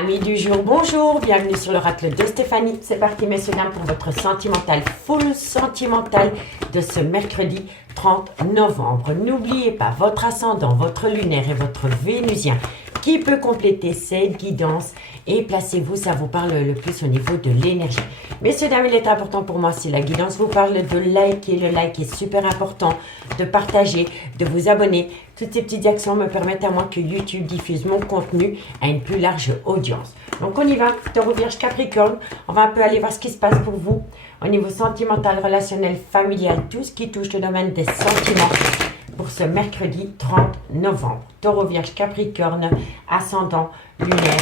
Amis du jour, bonjour, bienvenue sur l'oracle de Stéphanie. C'est parti messieurs dames pour votre sentimental, full sentimental de ce mercredi 30 novembre. N'oubliez pas votre ascendant, votre lunaire et votre vénusien qui peut compléter cette guidance et placez-vous, ça vous parle le plus au niveau de l'énergie. Messieurs dames, il est important pour moi si la guidance vous parle de liker, le like est super important, de partager, de vous abonner. Toutes ces petites actions me permettent à moi que YouTube diffuse mon contenu à une plus large audience. Donc on y va, Taureau, Vierge, Capricorne, on va un peu aller voir ce qui se passe pour vous au niveau sentimental, relationnel, familial, tout ce qui touche le domaine des sentiments pour ce mercredi 30 novembre. Taureau, Vierge, Capricorne, ascendant, lunaire,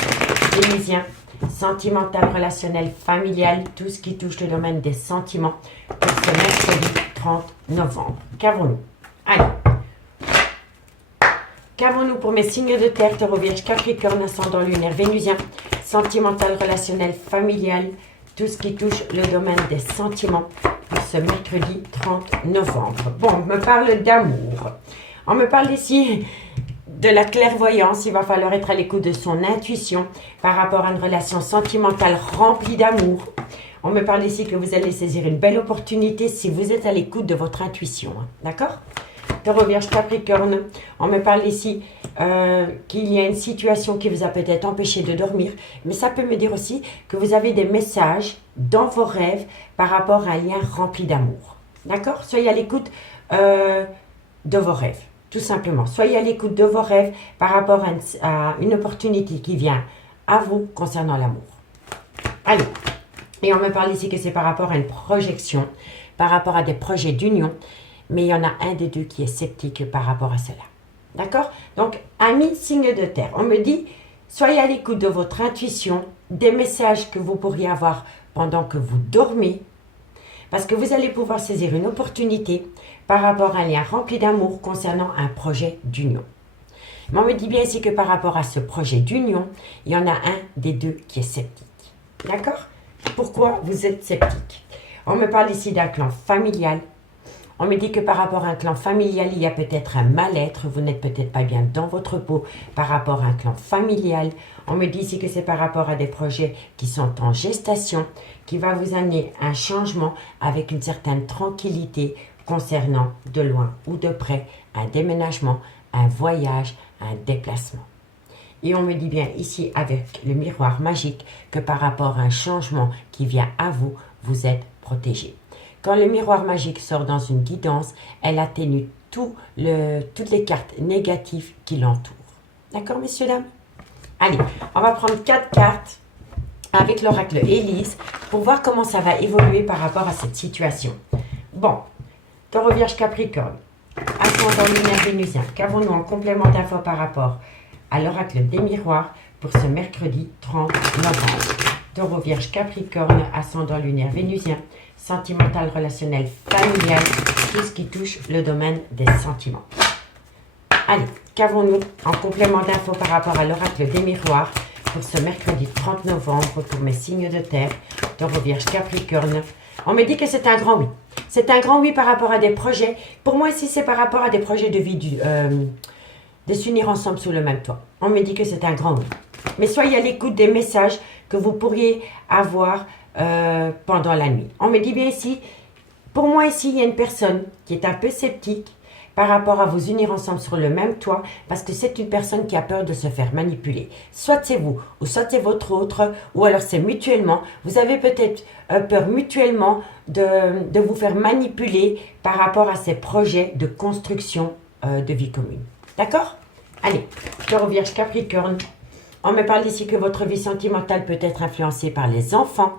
vénusien, sentimental, relationnel, familial, tout ce qui touche le domaine des sentiments pour ce mercredi 30 novembre. Qu'avons-nous? Allez. Qu'avons-nous pour mes signes de terre, Taureau, Vierge, Capricorne, ascendant, lunaire, vénusien, sentimental, relationnel, familial, tout ce qui touche le domaine des sentiments pour ce mercredi 30 novembre. Bon, on me parle d'amour. On me parle ici de la clairvoyance. Il va falloir être à l'écoute de son intuition par rapport à une relation sentimentale remplie d'amour. On me parle ici que vous allez saisir une belle opportunité si vous êtes à l'écoute de votre intuition. D'accord ? Taureau, Vierge, Capricorne, on me parle ici qu'il y a une situation qui vous a peut-être empêché de dormir, mais ça peut me dire aussi que vous avez des messages dans vos rêves par rapport à un lien rempli d'amour. D'accord? Soyez à l'écoute de vos rêves, tout simplement. Soyez à l'écoute de vos rêves par rapport à une opportunité qui vient à vous concernant l'amour. Allez, et on me parle ici que c'est par rapport à une projection, par rapport à des projets d'union, mais il y en a un des deux qui est sceptique par rapport à cela. D'accord? Donc, amis, signe de terre, on me dit, soyez à l'écoute de votre intuition, des messages que vous pourriez avoir pendant que vous dormez, parce que vous allez pouvoir saisir une opportunité par rapport à un lien rempli d'amour concernant un projet d'union. Mais on me dit bien ici que par rapport à ce projet d'union, il y en a un des deux qui est sceptique. D'accord? Pourquoi vous êtes sceptique? On me parle ici d'un clan familial. On me dit que par rapport à un clan familial, il y a peut-être un mal-être. Vous n'êtes peut-être pas bien dans votre peau par rapport à un clan familial. On me dit ici que c'est par rapport à des projets qui sont en gestation, qui va vous amener un changement avec une certaine tranquillité concernant de loin ou de près un déménagement, un voyage, un déplacement. Et on me dit bien ici avec le miroir magique que par rapport à un changement qui vient à vous, vous êtes protégé. Quand le miroir magique sort dans une guidance, elle atténue toutes les cartes négatives qui l'entourent. D'accord, messieurs, dames? Allez, on va prendre 4 cartes avec l'oracle Élise pour voir comment ça va évoluer par rapport à cette situation. Bon, Taureau, Vierge, Capricorne, ascendant, lunaire, vénusien. Qu'avons-nous en complément d'infos par rapport à l'oracle des miroirs pour ce mercredi 30 novembre? Taureau, Vierge, Capricorne, ascendant, lunaire, vénusien, sentimental, relationnel, familial, tout ce qui touche le domaine des sentiments. Allez, qu'avons-nous en complément d'infos par rapport à l'oracle des miroirs pour ce mercredi 30 novembre pour mes signes de terre, Taureau, Vierge, Capricorne? On me dit que c'est un grand oui. C'est un grand oui par rapport à des projets. Pour moi ici, c'est par rapport à des projets de vie, de s'unir ensemble sous le même toit. On me dit que c'est un grand oui. Mais soyez à l'écoute des messages que vous pourriez avoir pendant la nuit. On me dit bien ici, pour moi ici, il y a une personne qui est un peu sceptique par rapport à vous unir ensemble sur le même toit, parce que c'est une personne qui a peur de se faire manipuler. Soit c'est vous, ou soit c'est votre autre, ou alors c'est mutuellement. Vous avez peut-être peur mutuellement de vous faire manipuler par rapport à ces projets de construction de vie commune. D'accord? Allez, Taureau, Vierge, Capricorne. On me parle ici que votre vie sentimentale peut être influencée par les enfants.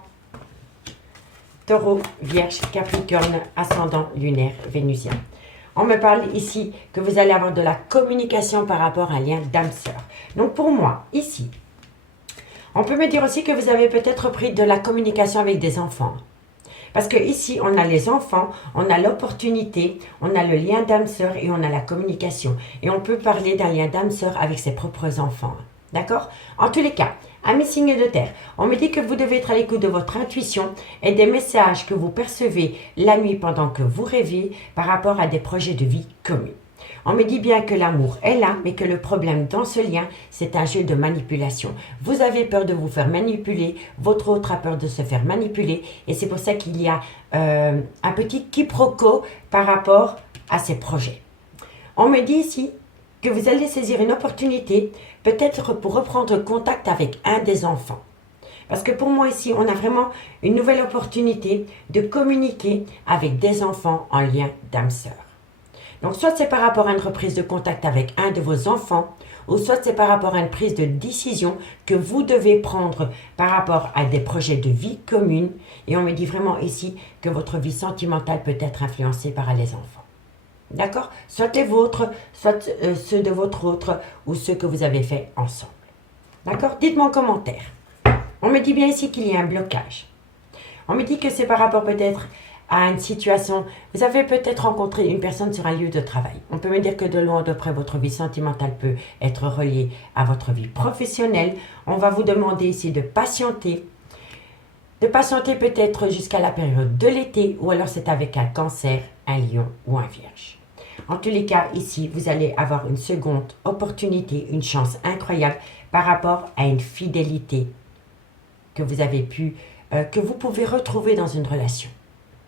Taureau, Vierge, Capricorne, ascendant, lunaire, vénusien. On me parle ici que vous allez avoir de la communication par rapport à un lien d'âme-sœur. Donc pour moi, ici, on peut me dire aussi que vous avez peut-être pris de la communication avec des enfants. Parce que ici, on a les enfants, on a l'opportunité, on a le lien d'âme-sœur et on a la communication. Et on peut parler d'un lien d'âme-sœur avec ses propres enfants. D'accord? En tous les cas, amis signes de terre, on me dit que vous devez être à l'écoute de votre intuition et des messages que vous percevez la nuit pendant que vous rêvez par rapport à des projets de vie communs. On me dit bien que l'amour est là, mais que le problème dans ce lien, c'est un jeu de manipulation. Vous avez peur de vous faire manipuler, votre autre a peur de se faire manipuler, et c'est pour ça qu'il y a un petit quiproquo par rapport à ces projets. On me dit ici que vous allez saisir une opportunité, peut-être pour reprendre contact avec un des enfants. Parce que pour moi ici, on a vraiment une nouvelle opportunité de communiquer avec des enfants en lien d'âme sœur. Donc soit c'est par rapport à une reprise de contact avec un de vos enfants, ou soit c'est par rapport à une prise de décision que vous devez prendre par rapport à des projets de vie commune. Et on me dit vraiment ici que votre vie sentimentale peut être influencée par les enfants. D'accord? Soit les vôtres, soit ceux de votre autre, ou ceux que vous avez fait ensemble. D'accord? Dites-moi en commentaire. On me dit bien ici qu'il y a un blocage. On me dit que c'est par rapport peut-être à une situation. Vous avez peut-être rencontré une personne sur un lieu de travail. On peut me dire que de loin ou de près, votre vie sentimentale peut être reliée à votre vie professionnelle. On va vous demander ici de patienter. De patienter peut-être jusqu'à la période de l'été, ou alors c'est avec un cancer, un lion ou un vierge. En tous les cas, ici, vous allez avoir une seconde opportunité, une chance incroyable par rapport à une fidélité que vous avez que vous pouvez retrouver dans une relation.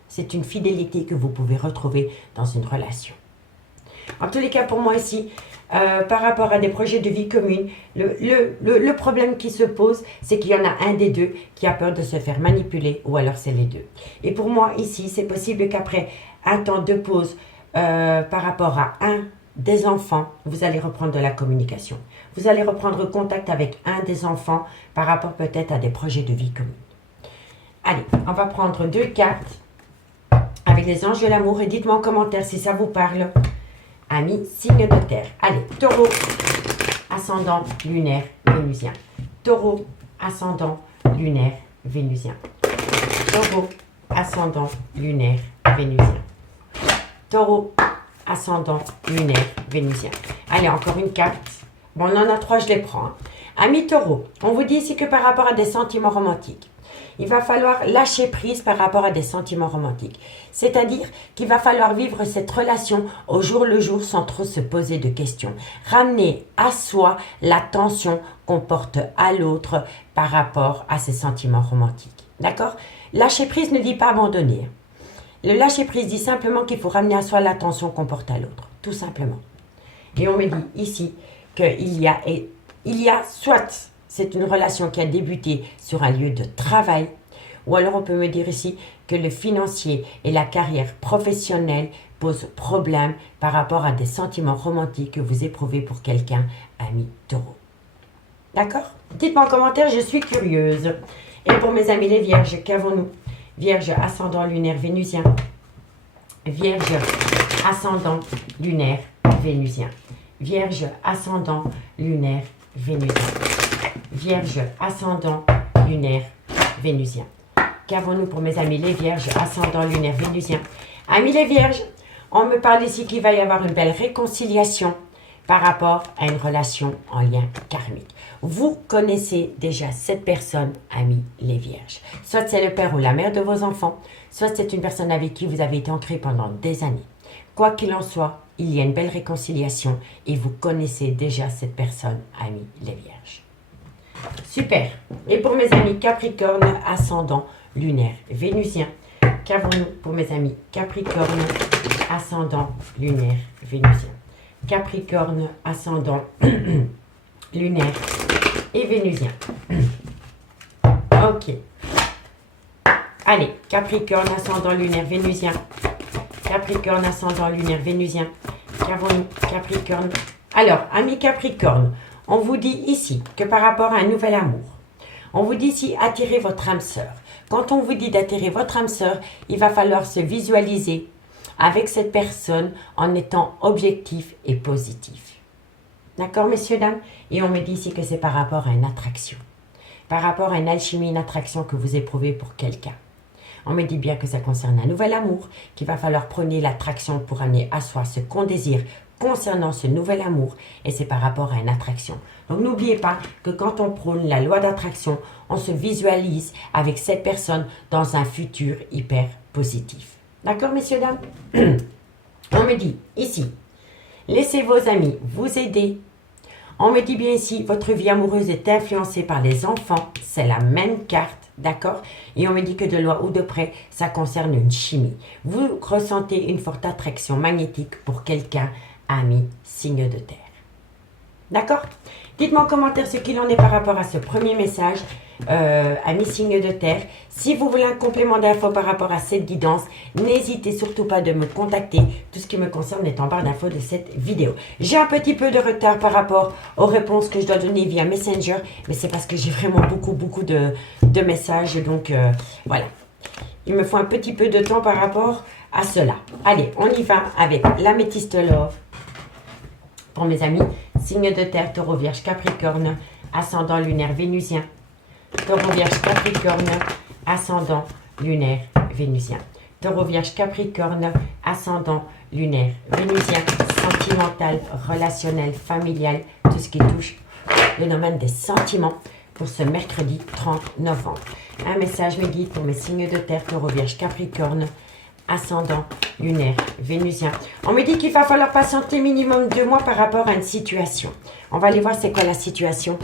C'est une fidélité que vous pouvez retrouver dans une relation. En tous les cas, pour moi ici, par rapport à des projets de vie commune, le problème qui se pose, c'est qu'il y en a un des deux qui a peur de se faire manipuler, ou alors c'est les deux. Et pour moi ici, c'est possible qu'après un temps de pause par rapport à un des enfants, vous allez reprendre de la communication. Vous allez reprendre contact avec un des enfants par rapport peut-être à des projets de vie commune. Allez, on va prendre 2 cartes avec les anges de l'amour et dites-moi en commentaire si ça vous parle. Amis, signe de terre. Allez, taureau, ascendant, lunaire, vénusien. Taureau, ascendant, lunaire, vénusien. Taureau, ascendant, lunaire, vénusien. Taureau, ascendant, lunaire, vénusien. Allez, encore une carte. Bon, on en a 3, je les prends. Hein. Amis taureau, on vous dit ici que par rapport à des sentiments romantiques, il va falloir lâcher prise par rapport à des sentiments romantiques. C'est-à-dire qu'il va falloir vivre cette relation au jour le jour sans trop se poser de questions. Ramener à soi l'attention qu'on porte à l'autre par rapport à ces sentiments romantiques. D'accord? Lâcher prise ne dit pas abandonner. Le lâcher prise dit simplement qu'il faut ramener à soi l'attention qu'on porte à l'autre. Tout simplement. Et on me dit ici qu'il y a soit c'est une relation qui a débuté sur un lieu de travail, ou alors on peut me dire ici que le financier et la carrière professionnelle posent problème par rapport à des sentiments romantiques que vous éprouvez pour quelqu'un, ami taureau. D'accord? Dites-moi en commentaire, je suis curieuse. Et pour mes amis les vierges, qu'avons-nous? Vierge, ascendant lunaire vénusien. Vierge, ascendant lunaire vénusien. Vierge, ascendant lunaire vénusien. Vierge, ascendant, lunaire, vénusien. Qu'avons-nous pour mes amis les vierges, ascendant, lunaire, vénusien? Amis les vierges, on me parle ici qu'il va y avoir une belle réconciliation par rapport à une relation en lien karmique. Vous connaissez déjà cette personne, amis les vierges. Soit c'est le père ou la mère de vos enfants, soit c'est une personne avec qui vous avez été ancré pendant des années. Quoi qu'il en soit, il y a une belle réconciliation et vous connaissez déjà cette personne, amis les vierges. Super. Et pour mes amis Capricorne, ascendant, lunaire, vénusien. Qu'avons-nous pour mes amis Capricorne, ascendant, lunaire, vénusien. Capricorne, ascendant, lunaire et vénusien. Ok. Allez, Capricorne, ascendant, lunaire, vénusien. Capricorne, ascendant, lunaire, vénusien. Qu'avons-nous Capricorne. Alors, amis Capricorne, on vous dit ici que par rapport à un nouvel amour, on vous dit ici attirer votre âme sœur. Quand on vous dit d'attirer votre âme sœur, il va falloir se visualiser avec cette personne en étant objectif et positif. D'accord, messieurs, dames? Et on me dit ici que c'est par rapport à une attraction. Par rapport à une alchimie, une attraction que vous éprouvez pour quelqu'un. On me dit bien que ça concerne un nouvel amour, qu'il va falloir prôner l'attraction pour amener à soi ce qu'on désire concernant ce nouvel amour, et c'est par rapport à une attraction. Donc n'oubliez pas que quand on prône la loi d'attraction, on se visualise avec cette personne dans un futur hyper positif. D'accord, messieurs, dames? On me dit ici, Laissez vos amis vous aider. On me dit bien ici, votre vie amoureuse est influencée par les enfants. C'est la même carte, d'accord? Et on me dit que de loin ou de près, ça concerne une chimie. Vous ressentez une forte attraction magnétique pour quelqu'un, ami, signe de terre. D'accord? Dites-moi en commentaire ce qu'il en est par rapport à ce premier message, ami signe de terre. Si vous voulez un complément d'infos par rapport à cette guidance, n'hésitez surtout pas de me contacter. Tout ce qui me concerne est en barre d'infos de cette vidéo. J'ai un petit peu de retard par rapport aux réponses que je dois donner via Messenger, mais c'est parce que j'ai vraiment beaucoup de messages. Donc voilà, il me faut un petit peu de temps par rapport à cela. Allez, on y va avec l'améthyste love. Pour mes amis, signe de terre, taureau, vierge, capricorne, ascendant lunaire vénusien. Taureau, vierge, capricorne, ascendant lunaire vénusien. Taureau, vierge, capricorne, ascendant lunaire vénusien. Sentimental, relationnel, familial, tout ce qui touche le domaine des sentiments pour ce mercredi 30 novembre. Un message me guide pour mes signes de terre, taureau, vierge, capricorne, ascendant lunaire vénusien. On me dit qu'il va falloir patienter minimum 2 mois par rapport à une situation. On va aller voir c'est quoi la situation,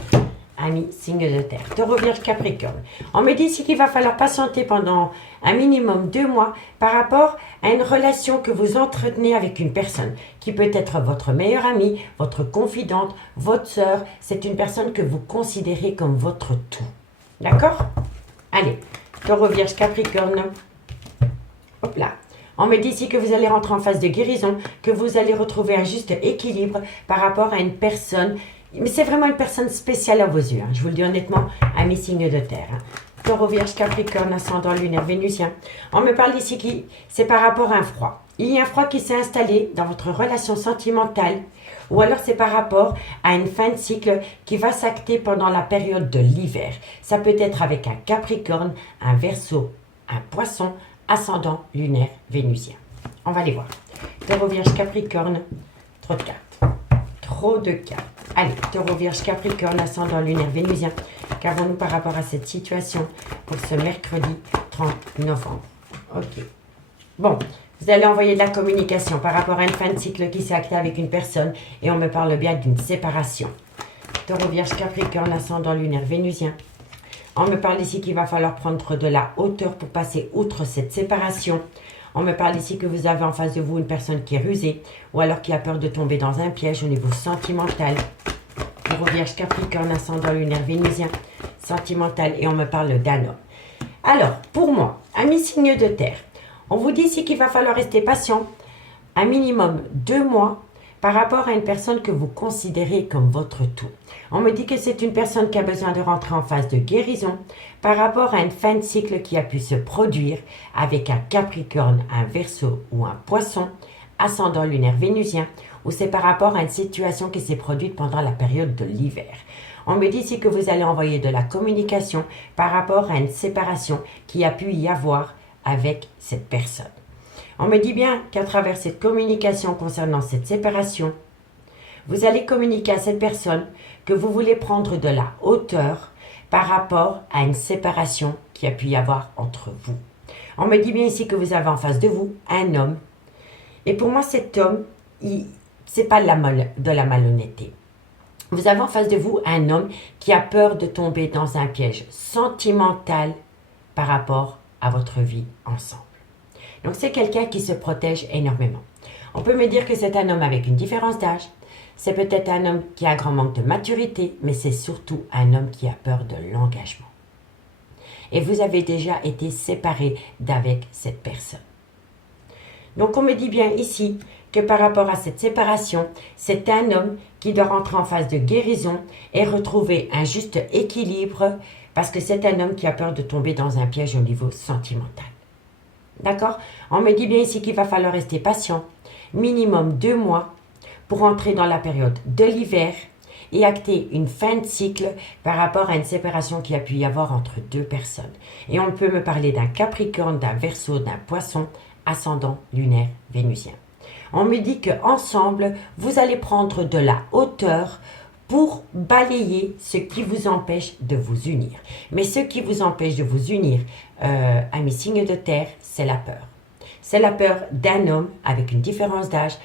ami signe de terre. Taureau, vierge, capricorne. On me dit ici qu'il va falloir patienter pendant un minimum 2 mois par rapport à une relation que vous entretenez avec une personne qui peut être votre meilleure amie, votre confidente, votre sœur. C'est une personne que vous considérez comme votre tout. D'accord? Allez, taureau, vierge, capricorne. Hop là. On me dit ici que vous allez rentrer en phase de guérison, que vous allez retrouver un juste équilibre par rapport à une personne. Mais c'est vraiment une personne spéciale à vos yeux. Je vous le dis honnêtement, à mes signes de terre. Taureau, vierge, capricorne, ascendant lunaire vénusien. On me parle ici que c'est par rapport à un froid. Il y a un froid qui s'est installé dans votre relation sentimentale. Ou alors c'est par rapport à une fin de cycle qui va s'acter pendant la période de l'hiver. Ça peut être avec un capricorne, un verseau, un poisson, ascendant lunaire vénusien. On va les voir. Taureau, vierge, capricorne. Trop de cartes. Trop de cartes. Allez, taureau, vierge, capricorne, ascendant lunaire vénusien. Qu'avons-nous par rapport à cette situation pour ce mercredi 30 novembre? Ok. Bon, vous allez envoyer de la communication par rapport à une fin de cycle qui s'est actée avec une personne et on me parle bien d'une séparation. Taureau, vierge, capricorne, ascendant lunaire vénusien. On me parle ici qu'il va falloir prendre de la hauteur pour passer outre cette séparation. On me parle ici que vous avez en face de vous une personne qui est rusée ou alors qui a peur de tomber dans un piège au niveau sentimental. Taureau, vierge, capricorne, ascendant lunaire vénusien, sentimental et on me parle d'un homme. Alors, pour moi, ami signe de terre, on vous dit ici qu'il va falloir rester patient, un minimum 2 mois par rapport à une personne que vous considérez comme votre tout. On me dit que c'est une personne qui a besoin de rentrer en phase de guérison par rapport à une fin de cycle qui a pu se produire avec un capricorne, un verseau ou un poisson, ascendant lunaire vénusien, ou c'est par rapport à une situation qui s'est produite pendant la période de l'hiver. On me dit ici que vous allez envoyer de la communication par rapport à une séparation qui a pu y avoir avec cette personne. On me dit bien qu'à travers cette communication concernant cette séparation, vous allez communiquer à cette personne que vous voulez prendre de la hauteur par rapport à une séparation qui a pu y avoir entre vous. On me dit bien ici que vous avez en face de vous un homme. Et pour moi, cet homme, c'est pas de la malhonnêteté. Vous avez en face de vous un homme qui a peur de tomber dans un piège sentimental par rapport à votre vie ensemble. Donc, c'est quelqu'un qui se protège énormément. On peut me dire que c'est un homme avec une différence d'âge. C'est peut-être un homme qui a un grand manque de maturité, mais c'est surtout un homme qui a peur de l'engagement. Et vous avez déjà été séparé d'avec cette personne. Donc, on me dit bien ici que par rapport à cette séparation, c'est un homme qui doit rentrer en phase de guérison et retrouver un juste équilibre parce que c'est un homme qui a peur de tomber dans un piège au niveau sentimental. D'accord? On me dit bien ici qu'il va falloir rester patient, minimum 2 mois, pour entrer dans la période de l'hiver et acter une fin de cycle par rapport à une séparation qui a pu y avoir entre 2 personnes. Et on peut me parler d'un capricorne, d'un verseau, d'un poisson, ascendant lunaire vénusien. On me dit qu'ensemble, vous allez prendre de la hauteur pour balayer ce qui vous empêche de vous unir. Mais ce qui vous empêche de vous unir, à mes signes de terre, c'est la peur. C'est la peur d'un homme avec une différence d'âge,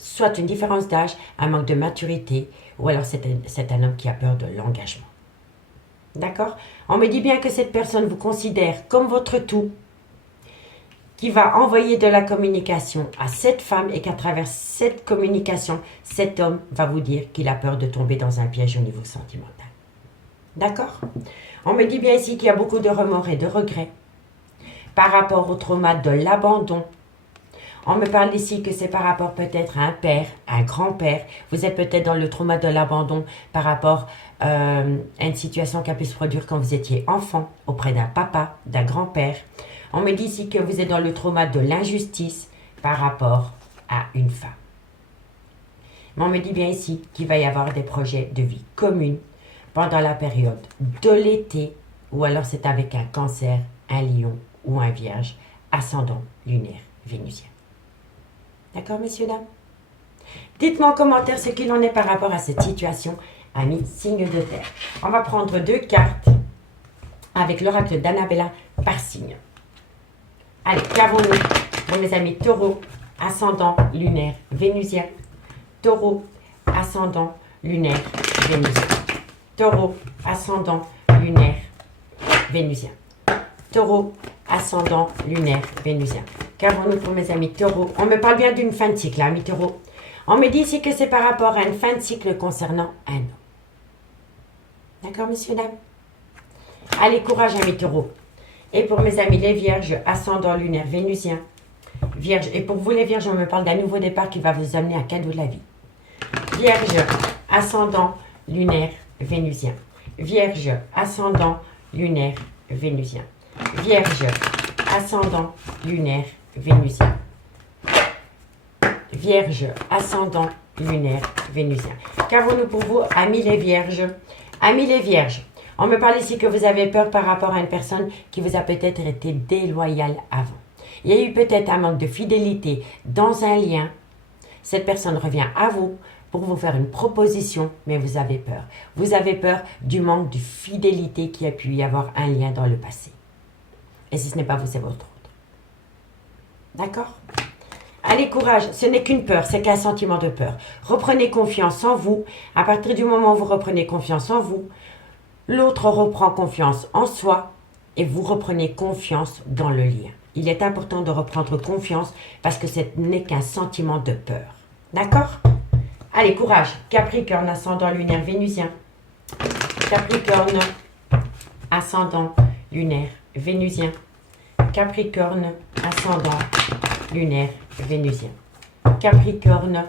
soit une différence d'âge, un manque de maturité, ou alors c'est un homme qui a peur de l'engagement. D'accord? On me dit bien que cette personne vous considère comme votre tout, qui va envoyer de la communication à cette femme et qu'à travers cette communication, cet homme va vous dire qu'il a peur de tomber dans un piège au niveau sentimental. D'accord? On me dit bien ici qu'il y a beaucoup de remords et de regrets par rapport au trauma de l'abandon. On me parle ici que c'est par rapport peut-être à un père, un grand-père. Vous êtes peut-être dans le trauma de l'abandon par rapport à une situation qui a pu se produire quand vous étiez enfant, auprès d'un papa, d'un grand-père. On me dit ici que vous êtes dans le trauma de l'injustice par rapport à une femme. Mais on me dit bien ici qu'il va y avoir des projets de vie commune pendant la période de l'été, ou alors c'est avec un cancer, un lion ou un vierge, ascendant lunaire vénusien. D'accord, messieurs, dames? Dites-moi en commentaire ce qu'il en est par rapport à cette situation, amis signe de terre. On va prendre 2 cartes avec l'oracle d'Annabella par signe. Allez, qu'avons-nous pour mes amis taureau, ascendant lunaire vénusien? Taureau, ascendant lunaire vénusien. Taureau, ascendant lunaire vénusien. Taureau, ascendant lunaire vénusien. Qu'avons-nous pour mes amis taureaux? On me parle bien d'une fin de cycle, amis taureaux. On me dit ici que c'est par rapport à une fin de cycle concernant un homme. D'accord, messieurs, dames? Allez, courage, amis taureaux. Et pour mes amis les vierges, ascendant lunaire vénusien. Vierge, et pour vous les vierges, on me parle d'un nouveau départ qui va vous amener un cadeau de la vie. Vierge, ascendant lunaire vénusien. Vierge, ascendant lunaire vénusien. Vierge, ascendant lunaire vénusien. Vierge, ascendant lunaire vénusien. Qu'avons-nous pour vous, amis les vierges? Amis les vierges, on me parle ici que vous avez peur par rapport à une personne qui vous a peut-être été déloyale avant. Il y a eu peut-être un manque de fidélité dans un lien. Cette personne revient à vous pour vous faire une proposition, mais vous avez peur. Vous avez peur du manque de fidélité qui a pu y avoir un lien dans le passé. Et si ce n'est pas vous, c'est votre autre. D'accord? Allez, courage, ce n'est qu'une peur, c'est qu'un sentiment de peur. Reprenez confiance en vous. À partir du moment où vous reprenez confiance en vous, l'autre reprend confiance en soi et vous reprenez confiance dans le lien. Il est important de reprendre confiance parce que ce n'est qu'un sentiment de peur. D'accord? Allez, courage. Capricorne, ascendant lunaire vénusien. Capricorne, ascendant lunaire vénusien. Capricorne, ascendant lunaire vénusien. Capricorne,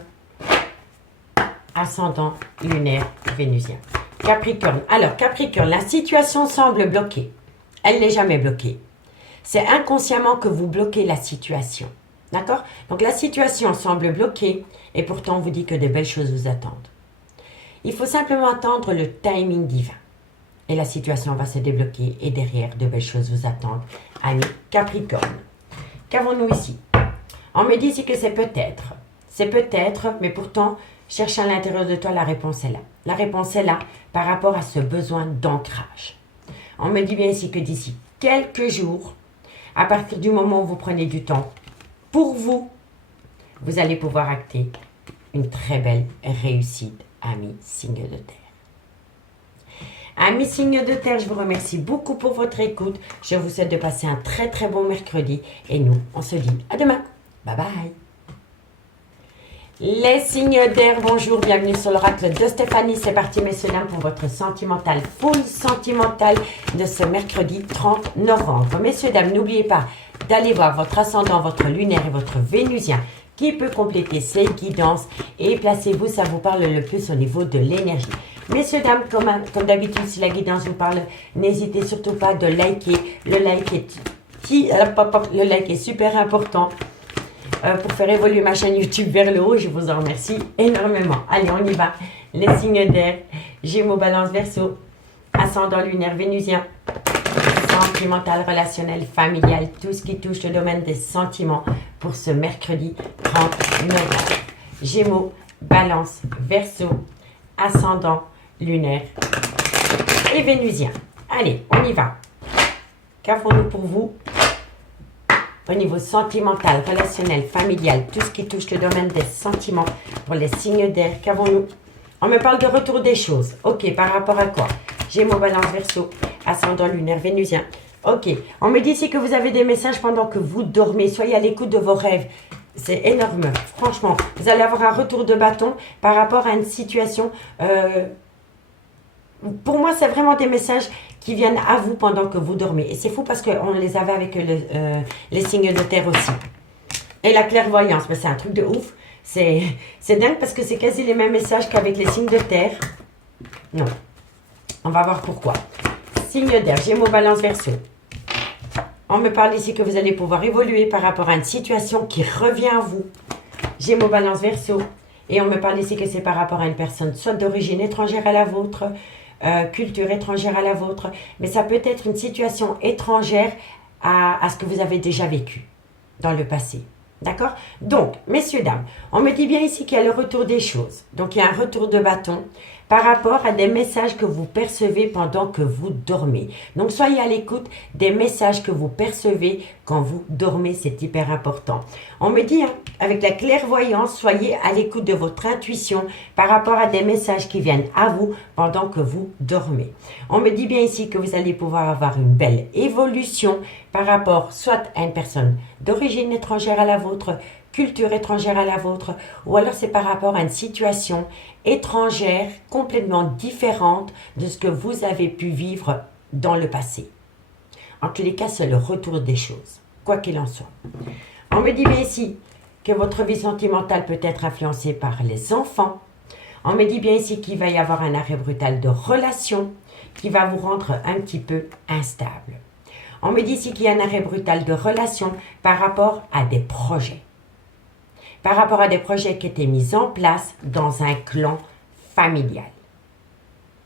ascendant lunaire vénusien. Capricorne. Alors, Capricorne, la situation semble bloquée. Elle n'est jamais bloquée. C'est inconsciemment que vous bloquez la situation. D'accord? Donc, la situation semble bloquée et pourtant, on vous dit que de belles choses vous attendent. Il faut simplement attendre le timing divin. Et la situation va se débloquer et derrière, de belles choses vous attendent. Amis Capricorne. Qu'avons-nous ici? On me dit ici que c'est peut-être. C'est peut-être, mais pourtant, cherche à l'intérieur de toi, la réponse est là. La réponse est là par rapport à ce besoin d'ancrage. On me dit bien ici que d'ici quelques jours, à partir du moment où vous prenez du temps pour vous, vous allez pouvoir acter une très belle réussite, amis signes de terre. Amis signes de terre, je vous remercie beaucoup pour votre écoute. Je vous souhaite de passer un très très bon mercredi et nous, on se dit à demain. Bye bye. Les signes d'air, bonjour, bienvenue sur l'oracle de Stéphanie. C'est parti, messieurs, dames, pour votre sentimental, full sentimental de ce mercredi 30 novembre. Messieurs, dames, n'oubliez pas d'aller voir votre ascendant, votre lunaire et votre vénusien qui peut compléter ces guidances. Et placez-vous, ça vous parle le plus au niveau de l'énergie. Messieurs, dames, comme d'habitude, si la guidance vous parle, n'hésitez surtout pas de liker. Le like est super important. Pour faire évoluer ma chaîne YouTube vers le haut. Je vous en remercie énormément. Allez, on y va. Les signes d'air, Gémeaux, Balance, Verseau, ascendant lunaire vénusien, sentimental, relationnel, familial, tout ce qui touche le domaine des sentiments pour ce mercredi 30 novembre. Gémeaux, Balance, Verseau, ascendant lunaire et vénusien. Allez, on y va. Qu'avons-nous pour vous? au niveau sentimental, relationnel, familial, tout ce qui touche le domaine des sentiments pour les signes d'air. Qu'avons-nous? On me parle de retour des choses. Ok, par rapport à quoi? Gémeaux, Balance, Verseau, ascendant lunaire, vénusien. Ok, on me dit ici que vous avez des messages pendant que vous dormez. Soyez à l'écoute de vos rêves. C'est énorme, franchement. Vous allez avoir un retour de bâton par rapport à une situation. Pour moi, c'est vraiment des messages qui viennent à vous pendant que vous dormez. Et c'est fou parce qu'on les avait avec les signes de terre aussi. Et la clairvoyance, c'est un truc de ouf. C'est dingue parce que c'est quasi les mêmes messages qu'avec les signes de terre. Non. On va voir pourquoi. Signe d'air, Gémeaux, Balance, Verseau. On me parle ici que vous allez pouvoir évoluer par rapport à une situation qui revient à vous. Gémeaux, Balance, Verseau. Et on me parle ici que c'est par rapport à une personne soit d'origine étrangère à la vôtre, culture étrangère à la vôtre, mais ça peut être une situation étrangère à ce que vous avez déjà vécu dans le passé. D'accord? Donc, messieurs, dames, on me dit bien ici qu'il y a le retour des choses. Donc, il y a un retour de bâton par rapport à des messages que vous percevez pendant que vous dormez. Donc, soyez à l'écoute des messages que vous percevez quand vous dormez, c'est hyper important. On me dit, avec la clairvoyance, soyez à l'écoute de votre intuition par rapport à des messages qui viennent à vous pendant que vous dormez. On me dit bien ici que vous allez pouvoir avoir une belle évolution par rapport soit à une personne d'origine étrangère à la vôtre, culture étrangère à la vôtre, ou alors c'est par rapport à une situation étrangère complètement différente de ce que vous avez pu vivre dans le passé. En tous les cas, c'est le retour des choses, quoi qu'il en soit. On me dit bien ici que votre vie sentimentale peut être influencée par les enfants. On me dit bien ici qu'il va y avoir un arrêt brutal de relation qui va vous rendre un petit peu instable. On me dit ici qu'il y a un arrêt brutal de relation par rapport à des projets. Par rapport à des projets qui étaient mis en place dans un clan familial.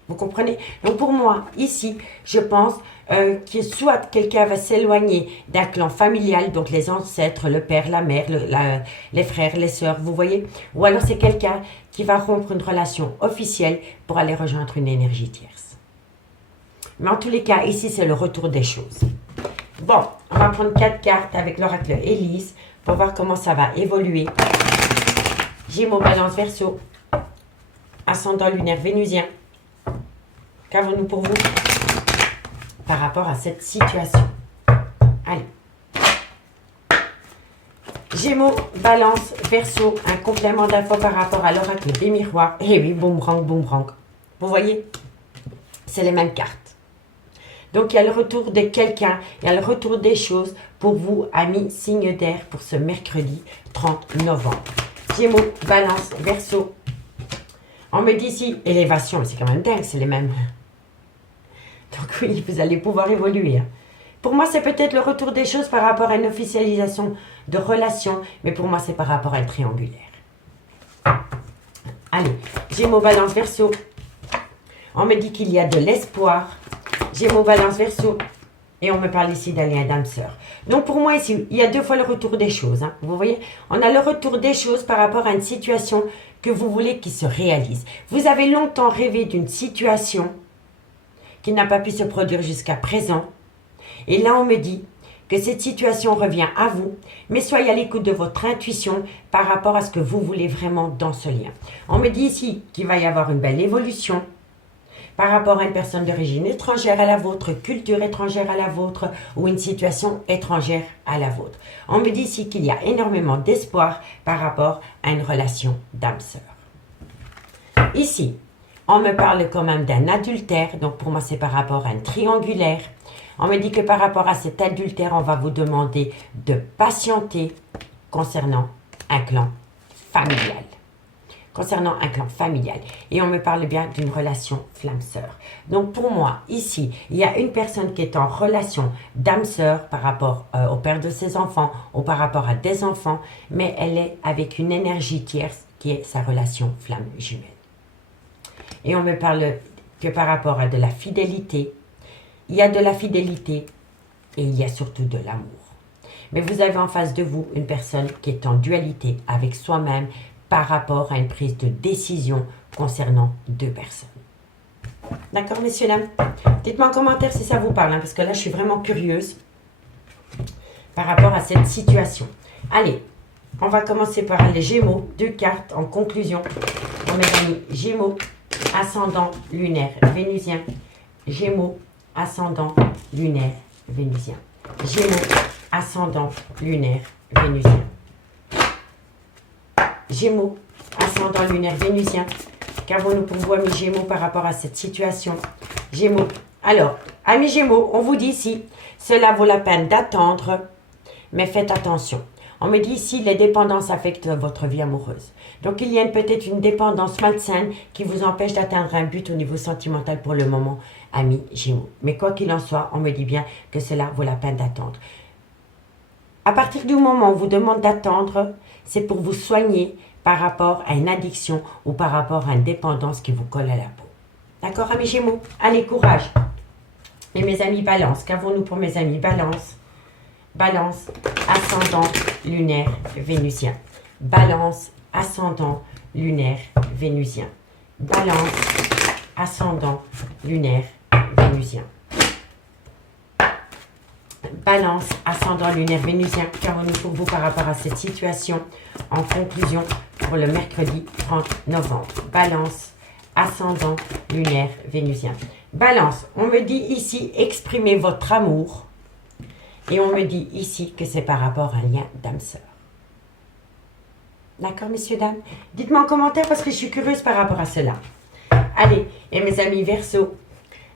Vous comprenez? Donc pour moi, ici, je pense que soit quelqu'un va s'éloigner d'un clan familial, donc les ancêtres, le père, la mère, les frères, les sœurs, vous voyez? Ou alors c'est quelqu'un qui va rompre une relation officielle pour aller rejoindre une énergie tierce. Mais en tous les cas, ici, c'est le retour des choses. Bon, on va prendre 4 cartes avec l'oracle Élise pour voir comment ça va évoluer. Gémeaux, Balance, Verseau, ascendant lunaire vénusien. Qu'avons-nous pour vous par rapport à cette situation? Allez. Gémeaux, Balance, Verseau, un complément d'infos par rapport à l'oracle des miroirs. Eh oui, boomerang, boomerang. Vous voyez? C'est les mêmes cartes. Donc, il y a le retour de quelqu'un, il y a le retour des choses pour vous, amis signe d'air, pour ce mercredi 30 novembre. Gémeaux, Balance, Verseau. On me dit ici, élévation, mais c'est quand même dingue, c'est les mêmes. Donc oui, vous allez pouvoir évoluer. Pour moi, c'est peut-être le retour des choses par rapport à une officialisation de relation, mais pour moi, c'est par rapport à un triangulaire. Allez, Gémeaux, Balance, Verseau. On me dit qu'il y a de l'espoir. Gémeaux, Balance, Verseau. Et on me parle ici d'un lien d'âme sœur. Donc pour moi ici, il y a 2 fois le retour des choses. Vous voyez, on a le retour des choses par rapport à une situation que vous voulez qui se réalise. Vous avez longtemps rêvé d'une situation qui n'a pas pu se produire jusqu'à présent. Et là, on me dit que cette situation revient à vous, mais soyez à l'écoute de votre intuition par rapport à ce que vous voulez vraiment dans ce lien. On me dit ici qu'il va y avoir une belle évolution par rapport à une personne d'origine étrangère à la vôtre, culture étrangère à la vôtre ou une situation étrangère à la vôtre. On me dit ici qu'il y a énormément d'espoir par rapport à une relation d'âme-sœur. Ici, on me parle quand même d'un adultère, donc pour moi c'est par rapport à un triangulaire. On me dit que par rapport à cet adultère, on va vous demander de patienter concernant un clan familial. Concernant un clan familial. Et on me parle bien d'une relation flamme-sœur. Donc pour moi, ici, il y a une personne qui est en relation d'âme-sœur par rapport au père de ses enfants ou par rapport à des enfants, mais elle est avec une énergie tierce qui est sa relation flamme jumelle. Et on me parle que par rapport à de la fidélité, il y a de la fidélité et il y a surtout de l'amour. Mais vous avez en face de vous une personne qui est en dualité avec soi-même par rapport à une prise de décision concernant 2 personnes. D'accord, messieurs, dames? Dites-moi en commentaire si ça vous parle, parce que là, je suis vraiment curieuse par rapport à cette situation. Allez, on va commencer par les Gémeaux. 2 cartes en conclusion. Pour mes amis, Gémeaux, ascendant lunaire vénusien. Gémeaux, ascendant lunaire vénusien. Gémeaux, ascendant lunaire vénusien. Gémeaux, ascendant lunaire vénusien. Qu'avons-nous pour vous, amis Gémeaux, par rapport à cette situation? Gémeaux. Alors, amis Gémeaux, on vous dit ici, cela vaut la peine d'attendre, mais faites attention. On me dit ici, les dépendances affectent votre vie amoureuse. Donc, il y a peut-être une dépendance malsaine qui vous empêche d'atteindre un but au niveau sentimental pour le moment, amis Gémeaux. Mais quoi qu'il en soit, on me dit bien que cela vaut la peine d'attendre. À partir du moment où on vous demande d'attendre, c'est pour vous soigner par rapport à une addiction ou par rapport à une dépendance qui vous colle à la peau. D'accord, amis Gémeaux? Allez, courage. Et mes amis Balance, qu'avons-nous pour mes amis Balance? Balance, ascendant lunaire vénusien. Balance, ascendant lunaire vénusien. Balance, ascendant lunaire vénusien. Balance, ascendant lunaire vénusien. Qu'avons-nous pour vous par rapport à cette situation? En conclusion, pour le mercredi 30 novembre. Balance, ascendant lunaire vénusien. Balance, on me dit ici, exprimez votre amour. Et on me dit ici que c'est par rapport à un lien d'âme-sœur. D'accord, messieurs, dames? Dites-moi en commentaire parce que je suis curieuse par rapport à cela. Allez, et mes amis Verseau,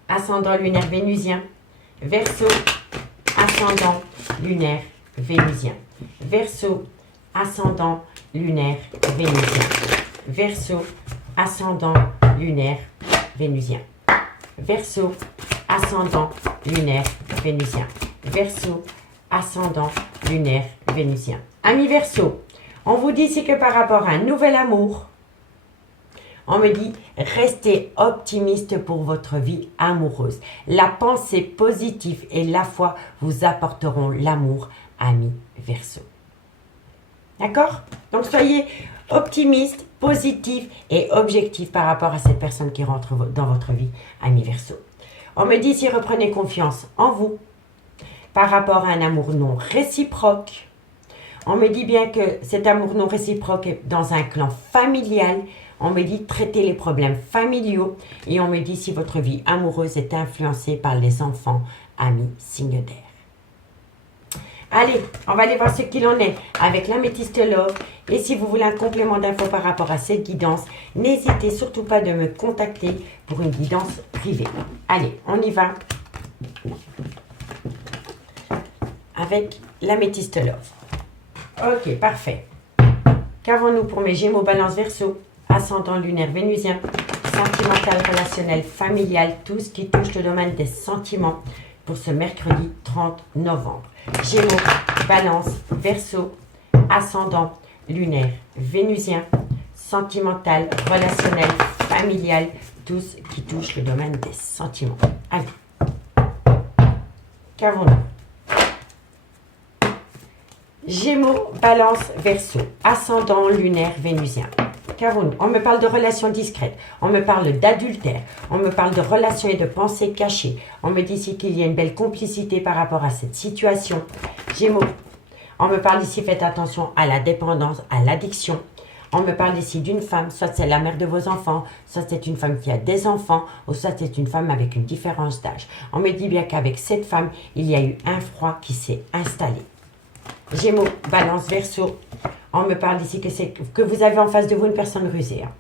ascendant lunaire vénusien. Verseau, ascendant lunaire vénusien. Verseau, ascendant lunaire vénusien. Verseau, ascendant lunaire vénusien. Verseau, ascendant lunaire vénusien. Verseau, ascendant lunaire vénusien. Amis Verseau, on vous dit ici que par rapport à un nouvel amour, on me dit restez optimiste pour votre vie amoureuse. La pensée positive et la foi vous apporteront l'amour, amis Verseau. D'accord? Donc soyez optimiste, positif et objectif par rapport à cette personne qui rentre dans votre vie, amis Verseau. On me dit ici reprenez confiance en vous. Par rapport à un amour non réciproque, on me dit bien que cet amour non réciproque est dans un clan familial. On me dit traiter les problèmes familiaux. Et on me dit si votre vie amoureuse est influencée par les enfants, amis signe d'air. Allez, on va aller voir ce qu'il en est avec l'améthyste love. Et si vous voulez un complément d'infos par rapport à cette guidance, n'hésitez surtout pas de me contacter pour une guidance privée. Allez, on y va. Avec l'améthyste love. Ok, parfait. Qu'avons-nous pour mes Gémeaux, Balance, Verseau, ascendant lunaire vénusien, sentimental, relationnel, familial, tout ce qui touche le domaine des sentiments pour ce mercredi 30 novembre. Gémeaux, Balance, Verseau, ascendant lunaire vénusien, sentimental, relationnel, familial, tout ce qui touche le domaine des sentiments. Allez. Qu'avons-nous? Gémeaux, Balance, Verseau, ascendant lunaire vénusien. Qu'avons-nous? On me parle de relations discrètes, on me parle d'adultère, on me parle de relations et de pensées cachées. On me dit ici qu'il y a une belle complicité par rapport à cette situation. Gémeaux, on me parle ici, faites attention à la dépendance, à l'addiction. On me parle ici d'une femme, soit c'est la mère de vos enfants, soit c'est une femme qui a des enfants, ou soit c'est une femme avec une différence d'âge. On me dit bien qu'avec cette femme, il y a eu un froid qui s'est installé. Gémeaux, Balance, Verseau, on me parle ici que vous avez en face de vous une personne rusée. Hein.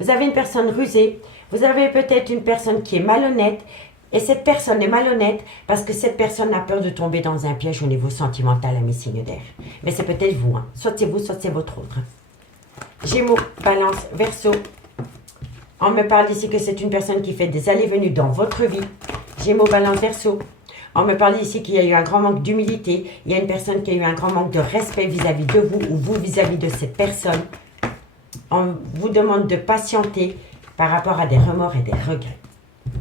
Vous avez une personne rusée, vous avez peut-être une personne qui est malhonnête, et cette personne est malhonnête parce que cette personne a peur de tomber dans un piège au niveau sentimental, amis signe d'air. Mais c'est peut-être vous, hein. Soit c'est vous, soit c'est votre autre. Hein. Gémeaux, Balance, Verseau, on me parle ici que c'est une personne qui fait des allées-venues dans votre vie. Gémeaux, Balance, Verseau. On me parle ici qu'il y a eu un grand manque d'humilité. Il y a une personne qui a eu un grand manque de respect vis-à-vis de vous ou vous vis-à-vis de cette personne. On vous demande de patienter par rapport à des remords et des regrets.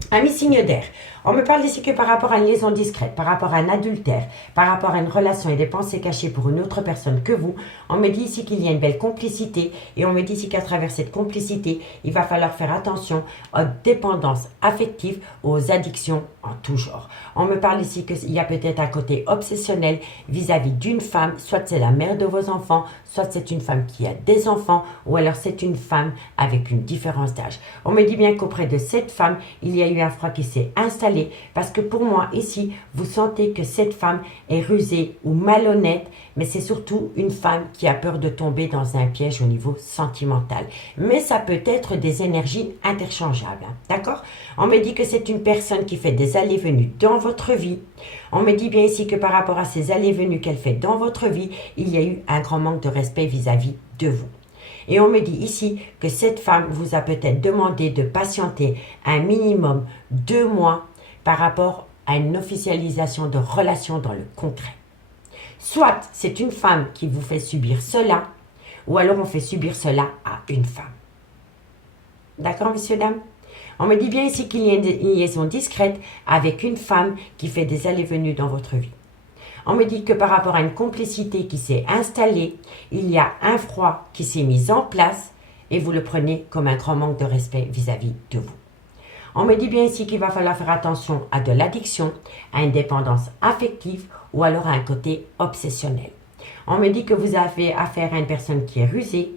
Amis signe d'air, On me parle ici que par rapport à une liaison discrète, par rapport à un adultère, par rapport à une relation et des pensées cachées pour une autre personne que vous, on me dit ici qu'il y a une belle complicité et on me dit ici qu'à travers cette complicité, il va falloir faire attention aux dépendances affectives ou aux addictions en tout genre. On me parle ici qu'il y a peut-être un côté obsessionnel vis-à-vis d'une femme, soit c'est la mère de vos enfants, soit c'est une femme qui a des enfants ou alors c'est une femme avec une différence d'âge. On me dit bien qu'auprès de cette femme, il y a eu un froid qui s'est installé parce que pour moi, ici, vous sentez que cette femme est rusée ou malhonnête, mais c'est surtout une femme qui a peur de tomber dans un piège au niveau sentimental. Mais ça peut être des énergies interchangeables, hein, d'accord? On me dit que c'est une personne qui fait des allées-venues dans votre vie. On me dit bien ici que par rapport à ces allées-venues qu'elle fait dans votre vie, il y a eu un grand manque de respect vis-à-vis de vous. Et on me dit ici que cette femme vous a peut-être demandé de patienter un minimum 2 mois par rapport à une officialisation de relation dans le concret. Soit c'est une femme qui vous fait subir cela, ou alors on fait subir cela à une femme. D'accord, messieurs, dames? On me dit bien ici qu'il y a une liaison discrète avec une femme qui fait des allées-venues dans votre vie. On me dit que par rapport à une complicité qui s'est installée, il y a un froid qui s'est mis en place et vous le prenez comme un grand manque de respect vis-à-vis de vous. On me dit bien ici qu'il va falloir faire attention à de l'addiction, à une dépendance affective ou alors à un côté obsessionnel. On me dit que vous avez affaire à une personne qui est rusée,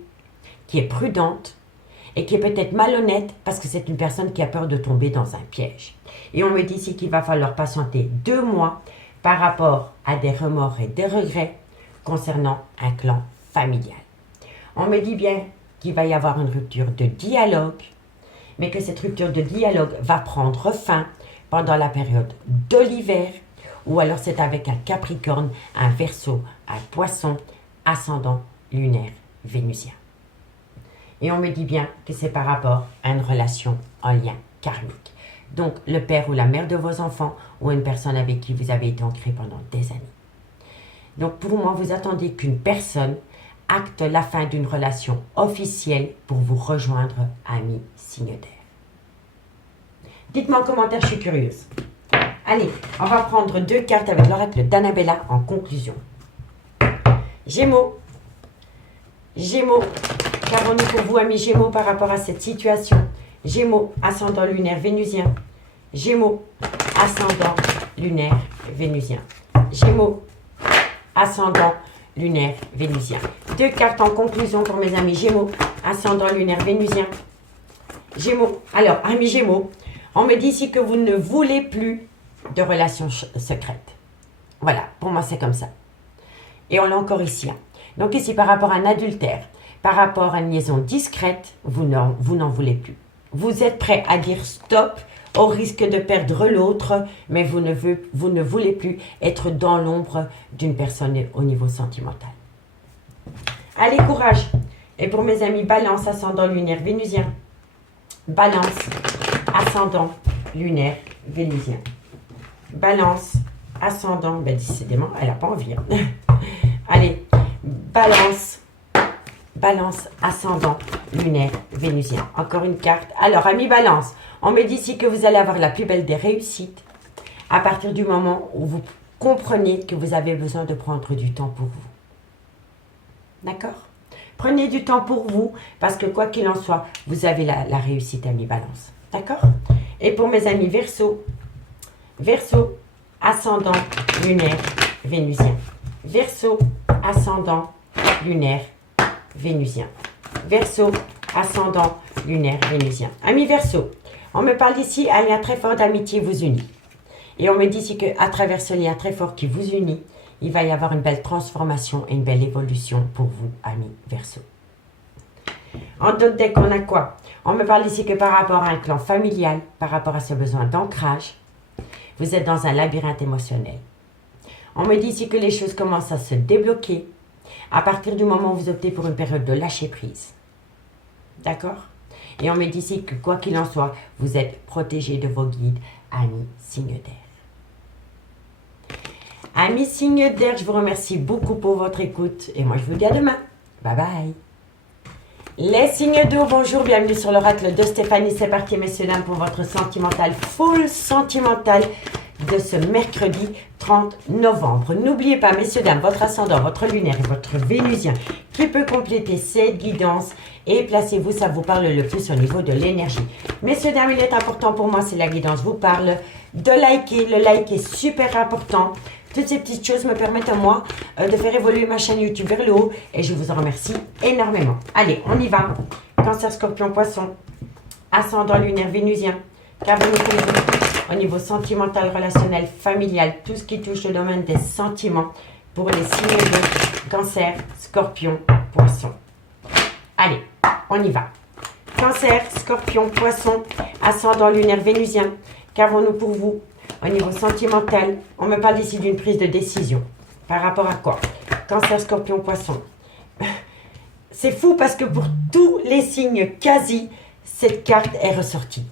qui est prudente et qui est peut-être malhonnête parce que c'est une personne qui a peur de tomber dans un piège. Et on me dit ici qu'il va falloir patienter 2 mois par rapport à des remords et des regrets concernant un clan familial. On me dit bien qu'il va y avoir une rupture de dialogue, mais que cette rupture de dialogue va prendre fin pendant la période de l'hiver, ou alors c'est avec un Capricorne, un Verseau, un Poisson, ascendant lunaire vénusien. Et on me dit bien que c'est par rapport à une relation en lien karmique. Donc le père ou la mère de vos enfants ou une personne avec qui vous avez été ancré pendant des années. Donc pour moi, vous attendez qu'une personne acte la fin d'une relation officielle pour vous rejoindre, amis signe d'air. Dites-moi en commentaire, je suis curieuse. Allez, on va prendre 2 cartes avec l'oracle d'Annabella en conclusion. Gémeaux. Gémeaux, qu'avons-nous pour vous, amis Gémeaux, par rapport à cette situation? Gémeaux, ascendant lunaire vénusien. Gémeaux, ascendant lunaire vénusien. Gémeaux, ascendant lunaire vénusien. 2 cartes en conclusion pour mes amis Gémeaux, ascendant lunaire vénusien. Gémeaux, alors, amis Gémeaux, on me dit ici que vous ne voulez plus de relations secrètes. Voilà, pour moi c'est comme ça. Et on l'a encore ici. Hein. Donc ici, par rapport à un adultère, par rapport à une liaison discrète, vous n'en voulez plus. Vous êtes prêt à dire stop au risque de perdre l'autre, mais vous ne voulez plus être dans l'ombre d'une personne au niveau sentimental. Allez, courage. Et pour mes amis Balance, ascendant lunaire vénusien. Balance, ascendant lunaire vénusien. Balance, ascendant, ben décidément, elle n'a pas envie. Hein. Allez, Balance, Balance, ascendant lunaire vénusien. Encore une carte. Alors, amis Balance, on me dit ici que vous allez avoir la plus belle des réussites à partir du moment où vous comprenez que vous avez besoin de prendre du temps pour vous. D'accord? Prenez du temps pour vous parce que quoi qu'il en soit, vous avez la réussite, amis Balance. D'accord? Et pour mes amis Verseau, Verseau, ascendant lunaire vénusien. Verseau, ascendant lunaire vénusien. Verseau, ascendant lunaire vénusien. Amis Verseau, on me parle ici, un lien très fort d'amitié vous unit. Et on me dit ici qu'à travers ce lien très fort qui vous unit, il va y avoir une belle transformation et une belle évolution pour vous, amis Verseau. En d'autres decks, on a quoi? On me parle ici que par rapport à un clan familial, par rapport à ce besoin d'ancrage, vous êtes dans un labyrinthe émotionnel. On me dit ici que les choses commencent à se débloquer à partir du moment où vous optez pour une période de lâcher prise. D'accord? Et on me dit ici que quoi qu'il en soit, vous êtes protégé de vos guides, amis signes d'air. Amis signes d'air, je vous remercie beaucoup pour votre écoute et moi je vous dis à demain. Bye bye. Les signes d'eau, bonjour, bienvenue sur l'oracle de Stéphanie. C'est parti, messieurs, dames, pour votre sentimental, full sentimental de ce mercredi 30 novembre. N'oubliez pas, messieurs, dames, votre ascendant, votre lunaire et votre vénusien qui peut compléter cette guidance. Et placez-vous, ça vous parle le plus au niveau de l'énergie. Messieurs, dames, il est important pour moi, si la guidance vous parle, de liker. Le like est super important. Toutes ces petites choses me permettent à moi de faire évoluer ma chaîne YouTube vers le haut et je vous en remercie énormément. Allez, on y va. Cancer, Scorpion, Poisson, ascendant lunaire vénusien. Qu'avez-vous au niveau sentimental, relationnel, familial, tout ce qui touche le domaine des sentiments pour les signes de Cancer, Scorpion, Poisson. Allez, on y va. Cancer, Scorpion, Poisson, ascendant lunaire vénusien. Qu'avons-nous pour vous? Au niveau sentimental, on me parle ici d'une prise de décision. Par rapport à quoi? Cancer, Scorpion, Poisson. C'est fou parce que pour tous les signes quasi, cette carte est ressortie.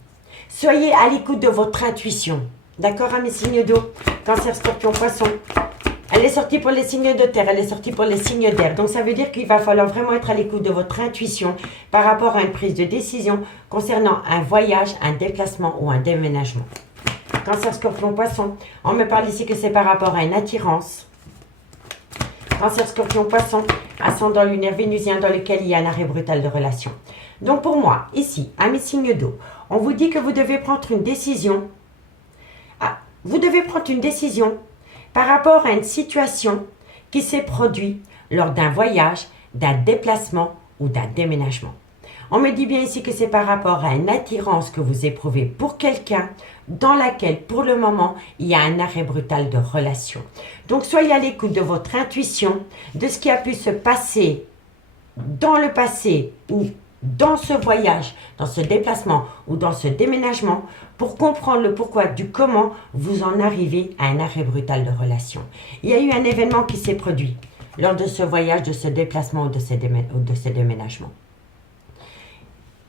Soyez à l'écoute de votre intuition. D'accord, mes signes d'eau? Cancer, Scorpion, Poisson. Elle est sortie pour les signes de terre, elle est sortie pour les signes d'air. Donc ça veut dire qu'il va falloir vraiment être à l'écoute de votre intuition par rapport à une prise de décision concernant un voyage, un déplacement ou un déménagement. Cancer, Scorpion, Poisson. On me parle ici que c'est par rapport à une attirance. Cancer, Scorpion, Poisson. Ascendant lunaire vénusien dans lequel il y a un arrêt brutal de relation. Donc pour moi, ici, à mes signes d'eau, on vous dit que vous devez prendre une décision. Vous devez prendre une décision par rapport à une situation qui s'est produite lors d'un voyage, d'un déplacement ou d'un déménagement. On me dit bien ici que c'est par rapport à une attirance que vous éprouvez pour quelqu'un dans laquelle, pour le moment, il y a un arrêt brutal de relation. Donc, soyez à l'écoute de votre intuition, de ce qui a pu se passer dans le passé ou dans ce voyage, dans ce déplacement ou dans ce déménagement pour comprendre le pourquoi du comment vous en arrivez à un arrêt brutal de relation. Il y a eu un événement qui s'est produit lors de ce voyage, de ce déplacement ou de ce déménagement.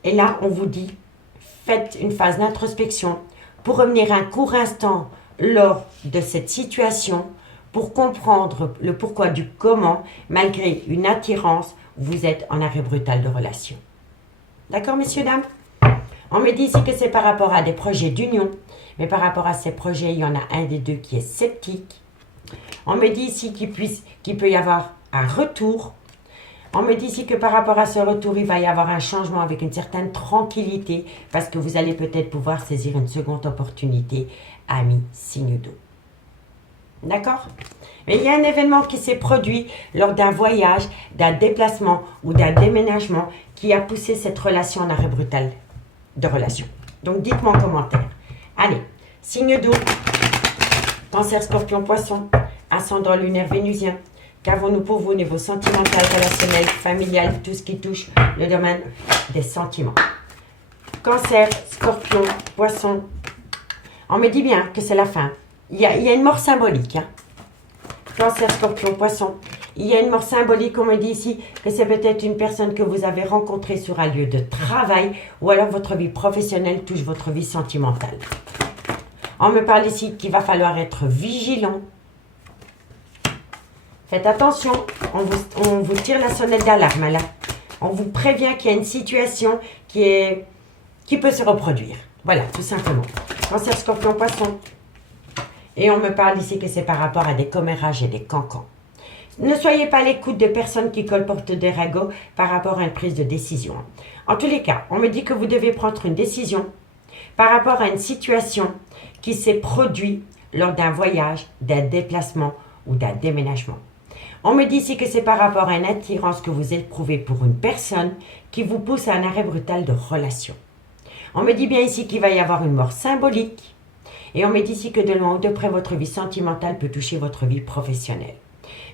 Et là, on vous dit, faites une phase d'introspection pour revenir un court instant lors de cette situation pour comprendre le pourquoi du comment, malgré une attirance, vous êtes en arrêt brutal de relation. D'accord, messieurs, dames? On me dit ici que c'est par rapport à des projets d'union, mais par rapport à ces projets, il y en a un des deux qui est sceptique. On me dit ici qu'il peut y avoir un retour. On me dit ici que par rapport à ce retour, il va y avoir un changement avec une certaine tranquillité parce que vous allez peut-être pouvoir saisir une seconde opportunité, amis signe d'eau. D'accord? Mais il y a un événement qui s'est produit lors d'un voyage, d'un déplacement ou d'un déménagement qui a poussé cette relation en arrêt brutal de relation. Donc, dites-moi en commentaire. Allez, signe d'eau, Cancer, Scorpion, Poisson, ascendant lunaire vénusien. Qu'avons-nous pour vous au niveau sentimental, relationnel, familial, tout ce qui touche le domaine des sentiments? Cancer, Scorpion, Poisson. On me dit bien que c'est la fin. Il y a une mort symbolique. Hein? Cancer, Scorpion, Poisson. Il y a une mort symbolique. On me dit ici que c'est peut-être une personne que vous avez rencontrée sur un lieu de travail ou alors votre vie professionnelle touche votre vie sentimentale. On me parle ici qu'il va falloir être vigilant. Faites attention, on vous tire la sonnette d'alarme là. On vous prévient qu'il y a une situation qui peut se reproduire. Voilà, tout simplement. Cancer, Scorpion, Poisson. Et on me parle ici que c'est par rapport à des commérages et des cancans. Ne soyez pas à l'écoute de personnes qui colportent des ragots par rapport à une prise de décision. En tous les cas, on me dit que vous devez prendre une décision par rapport à une situation qui s'est produite lors d'un voyage, d'un déplacement ou d'un déménagement. On me dit ici que c'est par rapport à une attirance que vous éprouvez pour une personne qui vous pousse à un arrêt brutal de relation. On me dit bien ici qu'il va y avoir une mort symbolique. Et on me dit ici que de loin ou de près, votre vie sentimentale peut toucher votre vie professionnelle.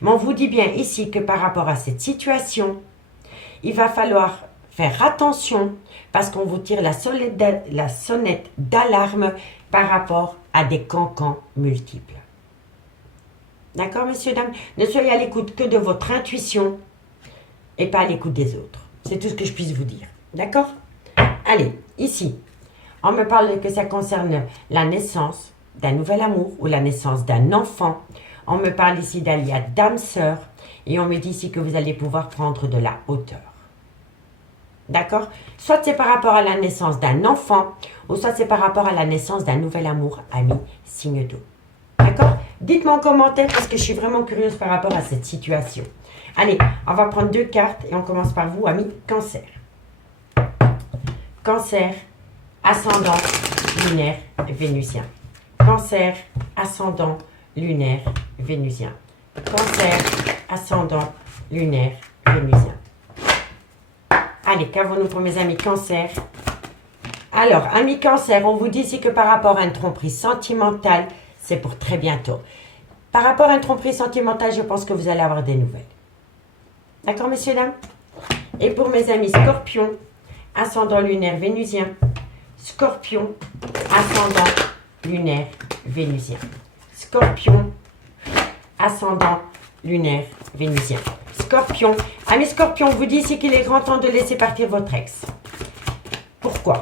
Mais on vous dit bien ici que par rapport à cette situation, il va falloir faire attention parce qu'on vous tire la sonnette d'alarme par rapport à des cancans multiples. D'accord, messieurs, dames? Ne soyez à l'écoute que de votre intuition et pas à l'écoute des autres. C'est tout ce que je puisse vous dire. D'accord? Allez, ici, on me parle que ça concerne la naissance d'un nouvel amour ou la naissance d'un enfant. On me parle ici d'alliage d'âme sœur et on me dit ici que vous allez pouvoir prendre de la hauteur. D'accord? Soit c'est par rapport à la naissance d'un enfant, ou soit c'est par rapport à la naissance d'un nouvel amour, ami, signe d'eau. D'accord? Dites-moi en commentaire parce que je suis vraiment curieuse par rapport à cette situation. Allez, on va prendre 2 cartes et on commence par vous, ami Cancer. Cancer, ascendant, lunaire, vénusien. Cancer, ascendant, lunaire, vénusien. Cancer, ascendant, lunaire, vénusien. Allez, qu'avons-nous pour mes amis Cancer? Alors, amis Cancer, on vous dit ici que par rapport à une tromperie sentimentale, c'est pour très bientôt. Par rapport à une tromperie sentimentale, je pense que vous allez avoir des nouvelles. D'accord, messieurs, dames? Et pour mes amis Scorpion, ascendant lunaire vénusien. Scorpion, ascendant lunaire vénusien. Scorpion, ascendant lunaire vénusien. Scorpion, amis Scorpion, on vous dit ici qu'il est grand temps de laisser partir votre ex. Pourquoi?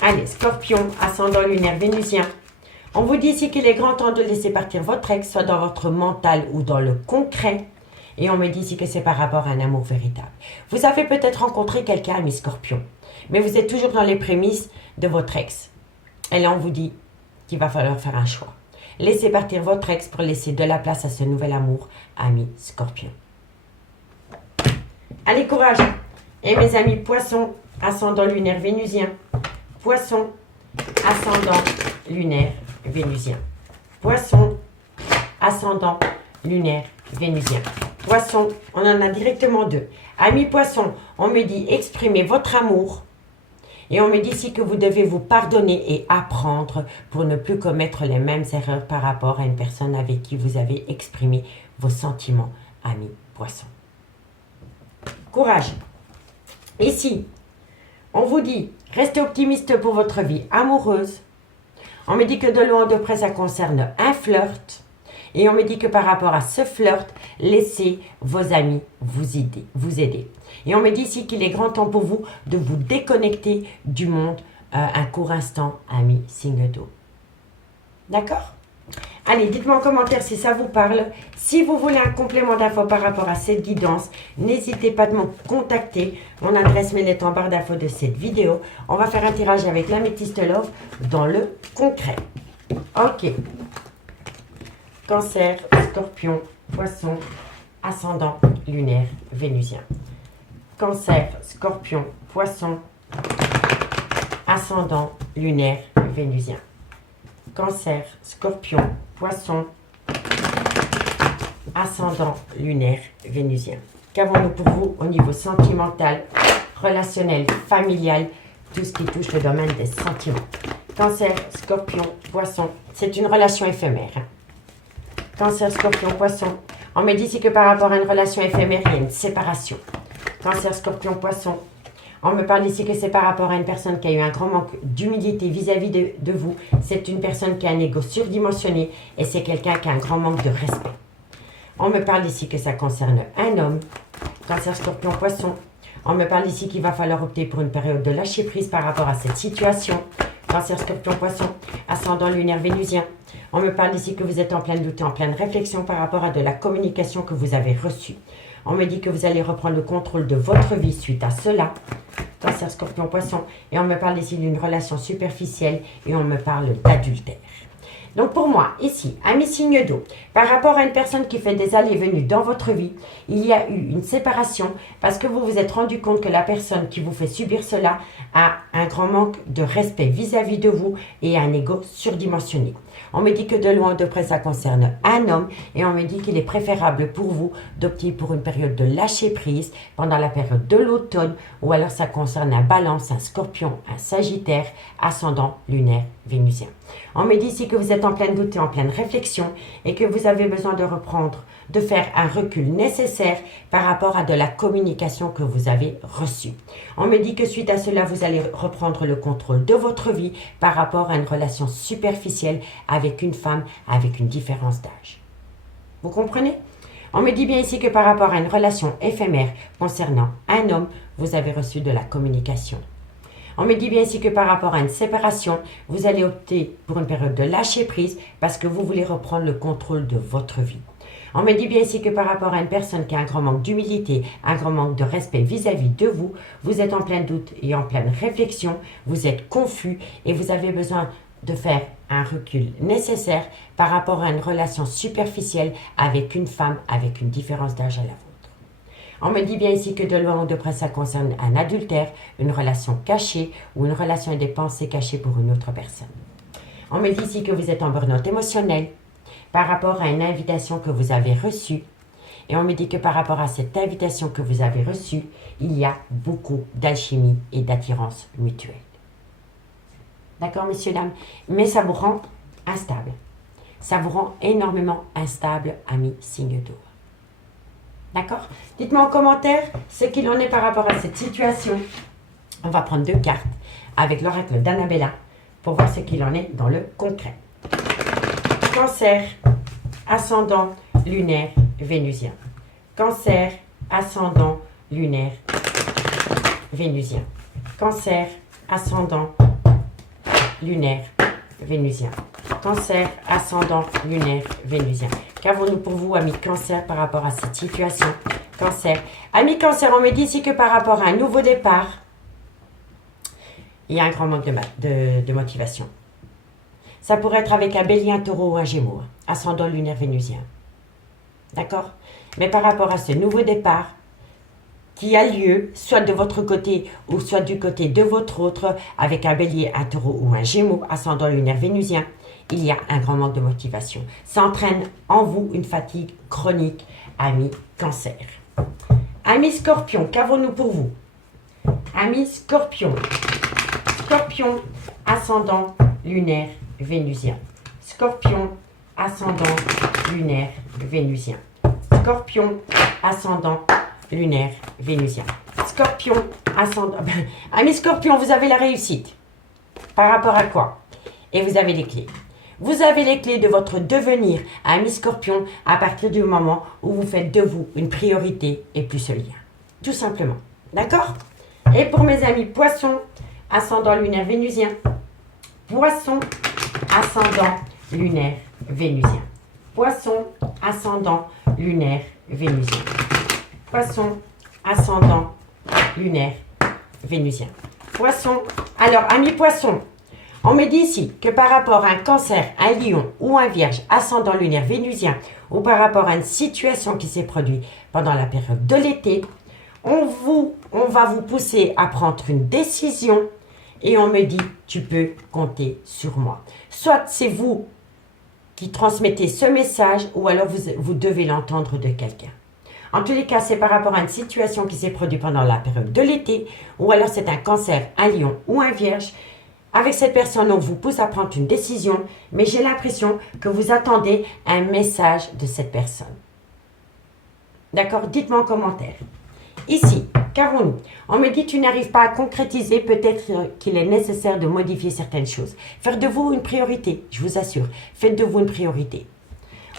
Allez, Scorpion, ascendant lunaire vénusien. On vous dit ici qu'il est grand temps de laisser partir votre ex, soit dans votre mental ou dans le concret. Et on me dit ici que c'est par rapport à un amour véritable. Vous avez peut-être rencontré quelqu'un, ami Scorpion, mais vous êtes toujours dans les prémices de votre ex. Et là, on vous dit qu'il va falloir faire un choix. Laissez partir votre ex pour laisser de la place à ce nouvel amour, ami Scorpion. Allez, courage! Et mes amis Poissons, ascendant lunaire vénusien. Poissons, ascendant lunaire vénusien. Poissons, ascendant lunaire vénusien. Poisson, on en a directement 2. Amis Poisson, on me dit exprimez votre amour. Et on me dit ici que vous devez vous pardonner et apprendre pour ne plus commettre les mêmes erreurs par rapport à une personne avec qui vous avez exprimé vos sentiments, amis Poisson. Courage. Ici, on vous dit restez optimiste pour votre vie amoureuse. On me dit que de loin ou de près, ça concerne un flirt. Et on me dit que par rapport à ce flirt, laissez vos amis vous aider. Et on me dit ici qu'il est grand temps pour vous de vous déconnecter du monde un court instant, ami signe d'eau. D'accord? Allez, dites-moi en commentaire si ça vous parle. Si vous voulez un complément d'infos par rapport à cette guidance, n'hésitez pas de me contacter. Mon adresse mail est en barre d'infos de cette vidéo. On va faire un tirage avec l'améthyste love dans le concret. Ok. Cancer, Scorpion, Poisson, ascendant lunaire vénusien. Cancer, Scorpion, Poisson, ascendant lunaire vénusien. Cancer, Scorpion, Poisson, ascendant lunaire vénusien. Qu'avons-nous pour vous au niveau sentimental, relationnel, familial, tout ce qui touche le domaine des sentiments? Cancer, Scorpion, Poisson, c'est une relation éphémère. Cancer, Scorpion, Poisson. On me dit ici que par rapport à une relation éphémère, il y a une séparation. Cancer, Scorpion, Poisson. On me parle ici que c'est par rapport à une personne qui a eu un grand manque d'humilité vis-à-vis de vous. C'est une personne qui a un ego surdimensionné et c'est quelqu'un qui a un grand manque de respect. On me parle ici que ça concerne un homme. Cancer, Scorpion, Poisson. On me parle ici qu'il va falloir opter pour une période de lâcher prise par rapport à cette situation. Cancer, Scorpion, Poisson. Ascendant lunaire vénusien. On me parle ici que vous êtes en plein doute et en pleine réflexion par rapport à de la communication que vous avez reçue. On me dit que vous allez reprendre le contrôle de votre vie suite à cela. Cancer, Scorpion, Poisson. Et on me parle ici d'une relation superficielle et on me parle d'adultère. Donc pour moi, ici, amis signe d'eau, par rapport à une personne qui fait des allées et venues dans votre vie, il y a eu une séparation parce que vous vous êtes rendu compte que la personne qui vous fait subir cela a un grand manque de respect vis-à-vis de vous et un ego surdimensionné. On me dit que de loin ou de près, ça concerne un homme et on me dit qu'il est préférable pour vous d'opter pour une période de lâcher prise pendant la période de l'automne ou alors ça concerne un balance, un scorpion, un sagittaire, ascendant lunaire vénusien. On me dit ici que vous êtes en pleine doute et en pleine réflexion et que vous avez besoin de reprendre, de faire un recul nécessaire par rapport à de la communication que vous avez reçue. On me dit que suite à cela, vous allez reprendre le contrôle de votre vie par rapport à une relation superficielle avec une femme avec une différence d'âge. Vous comprenez? On me dit bien ici que par rapport à une relation éphémère concernant un homme, vous avez reçu de la communication. On me dit bien ici que par rapport à une séparation, vous allez opter pour une période de lâcher prise parce que vous voulez reprendre le contrôle de votre vie. On me dit bien ici que par rapport à une personne qui a un grand manque d'humilité, un grand manque de respect vis-à-vis de vous, vous êtes en plein doute et en pleine réflexion, vous êtes confus et vous avez besoin de faire un recul nécessaire par rapport à une relation superficielle avec une femme avec une différence d'âge à la vôtre. On me dit bien ici que de loin ou de près ça concerne un adultère, une relation cachée ou une relation et des pensées cachées pour une autre personne. On me dit ici que vous êtes en burn-out émotionnel par rapport à une invitation que vous avez reçue. Et on me dit que par rapport à cette invitation que vous avez reçue, il y a beaucoup d'alchimie et d'attirance mutuelle. D'accord, messieurs, dames? Mais ça vous rend instable. Ça vous rend énormément instable, amis signe d'eau. D'accord? Dites-moi en commentaire ce qu'il en est par rapport à cette situation. On va prendre 2 cartes avec l'oracle d'Annabella pour voir ce qu'il en est dans le concret. Cancer, ascendant, lunaire, vénusien. Cancer, ascendant, lunaire, vénusien. Cancer, ascendant, lunaire, vénusien. Cancer, ascendant, lunaire, vénusien. Qu'avons-nous pour vous, amis Cancer, par rapport à cette situation? Cancer. Amis Cancer, on me dit ici que par rapport à un nouveau départ, il y a un grand manque de motivation. Ça pourrait être avec un bélier, un taureau ou un gémeaux, ascendant lunaire vénusien. D'accord? Mais par rapport à ce nouveau départ qui a lieu, soit de votre côté ou soit du côté de votre autre, avec un bélier, un taureau ou un gémeaux, ascendant lunaire vénusien, il y a un grand manque de motivation. Ça entraîne en vous une fatigue chronique, amis Cancer. Amis Scorpion, qu'avons-nous pour vous? Amis Scorpion. Scorpion, ascendant lunaire vénusien. Scorpion, ascendant lunaire vénusien. Scorpion, ascendant lunaire vénusien. Scorpion, ascendant... Amis Scorpion, vous avez la réussite. Par rapport à quoi? Et vous avez les clés. Vous avez les clés de votre devenir, amis Scorpion, à partir du moment où vous faites de vous une priorité et plus ce lien. Tout simplement. D'accord? Et pour mes amis Poissons, ascendant lunaire vénusien. Poisson, ascendant lunaire vénusien. Poisson, ascendant lunaire vénusien. Poisson, ascendant lunaire vénusien. Poisson. Alors, amis Poissons, on me dit ici que par rapport à un Cancer, un Lion ou un Vierge, ascendant lunaire vénusien, ou par rapport à une situation qui s'est produite pendant la période de l'été, on va vous pousser à prendre une décision et on me dit, tu peux compter sur moi. Soit c'est vous qui transmettez ce message ou alors vous devez l'entendre de quelqu'un. En tous les cas, c'est par rapport à une situation qui s'est produite pendant la période de l'été ou alors c'est un Cancer, un Lion ou un Vierge. Avec cette personne, on vous pousse à prendre une décision, mais j'ai l'impression que vous attendez un message de cette personne. D'accord? Dites-moi en commentaire. Ici, qu'avons-nous? On me dit tu n'arrives pas à concrétiser, peut-être qu'il est nécessaire de modifier certaines choses. Faire de vous une priorité, je vous assure. Faites de vous une priorité.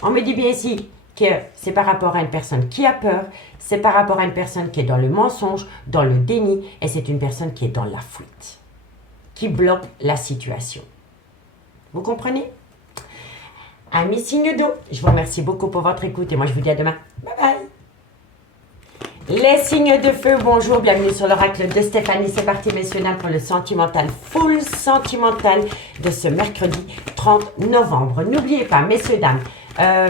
On me dit bien ici que c'est par rapport à une personne qui a peur, c'est par rapport à une personne qui est dans le mensonge, dans le déni, et c'est une personne qui est dans la fuite, qui bloque la situation. Vous comprenez? Amis signes d'eau, je vous remercie beaucoup pour votre écoute et moi je vous dis à demain. Bye bye! Les signes de feu, bonjour, bienvenue sur l'oracle de Stéphanie. C'est parti, messieurs, dames, pour le sentimental, full sentimental de ce mercredi 30 novembre. N'oubliez pas, messieurs, dames,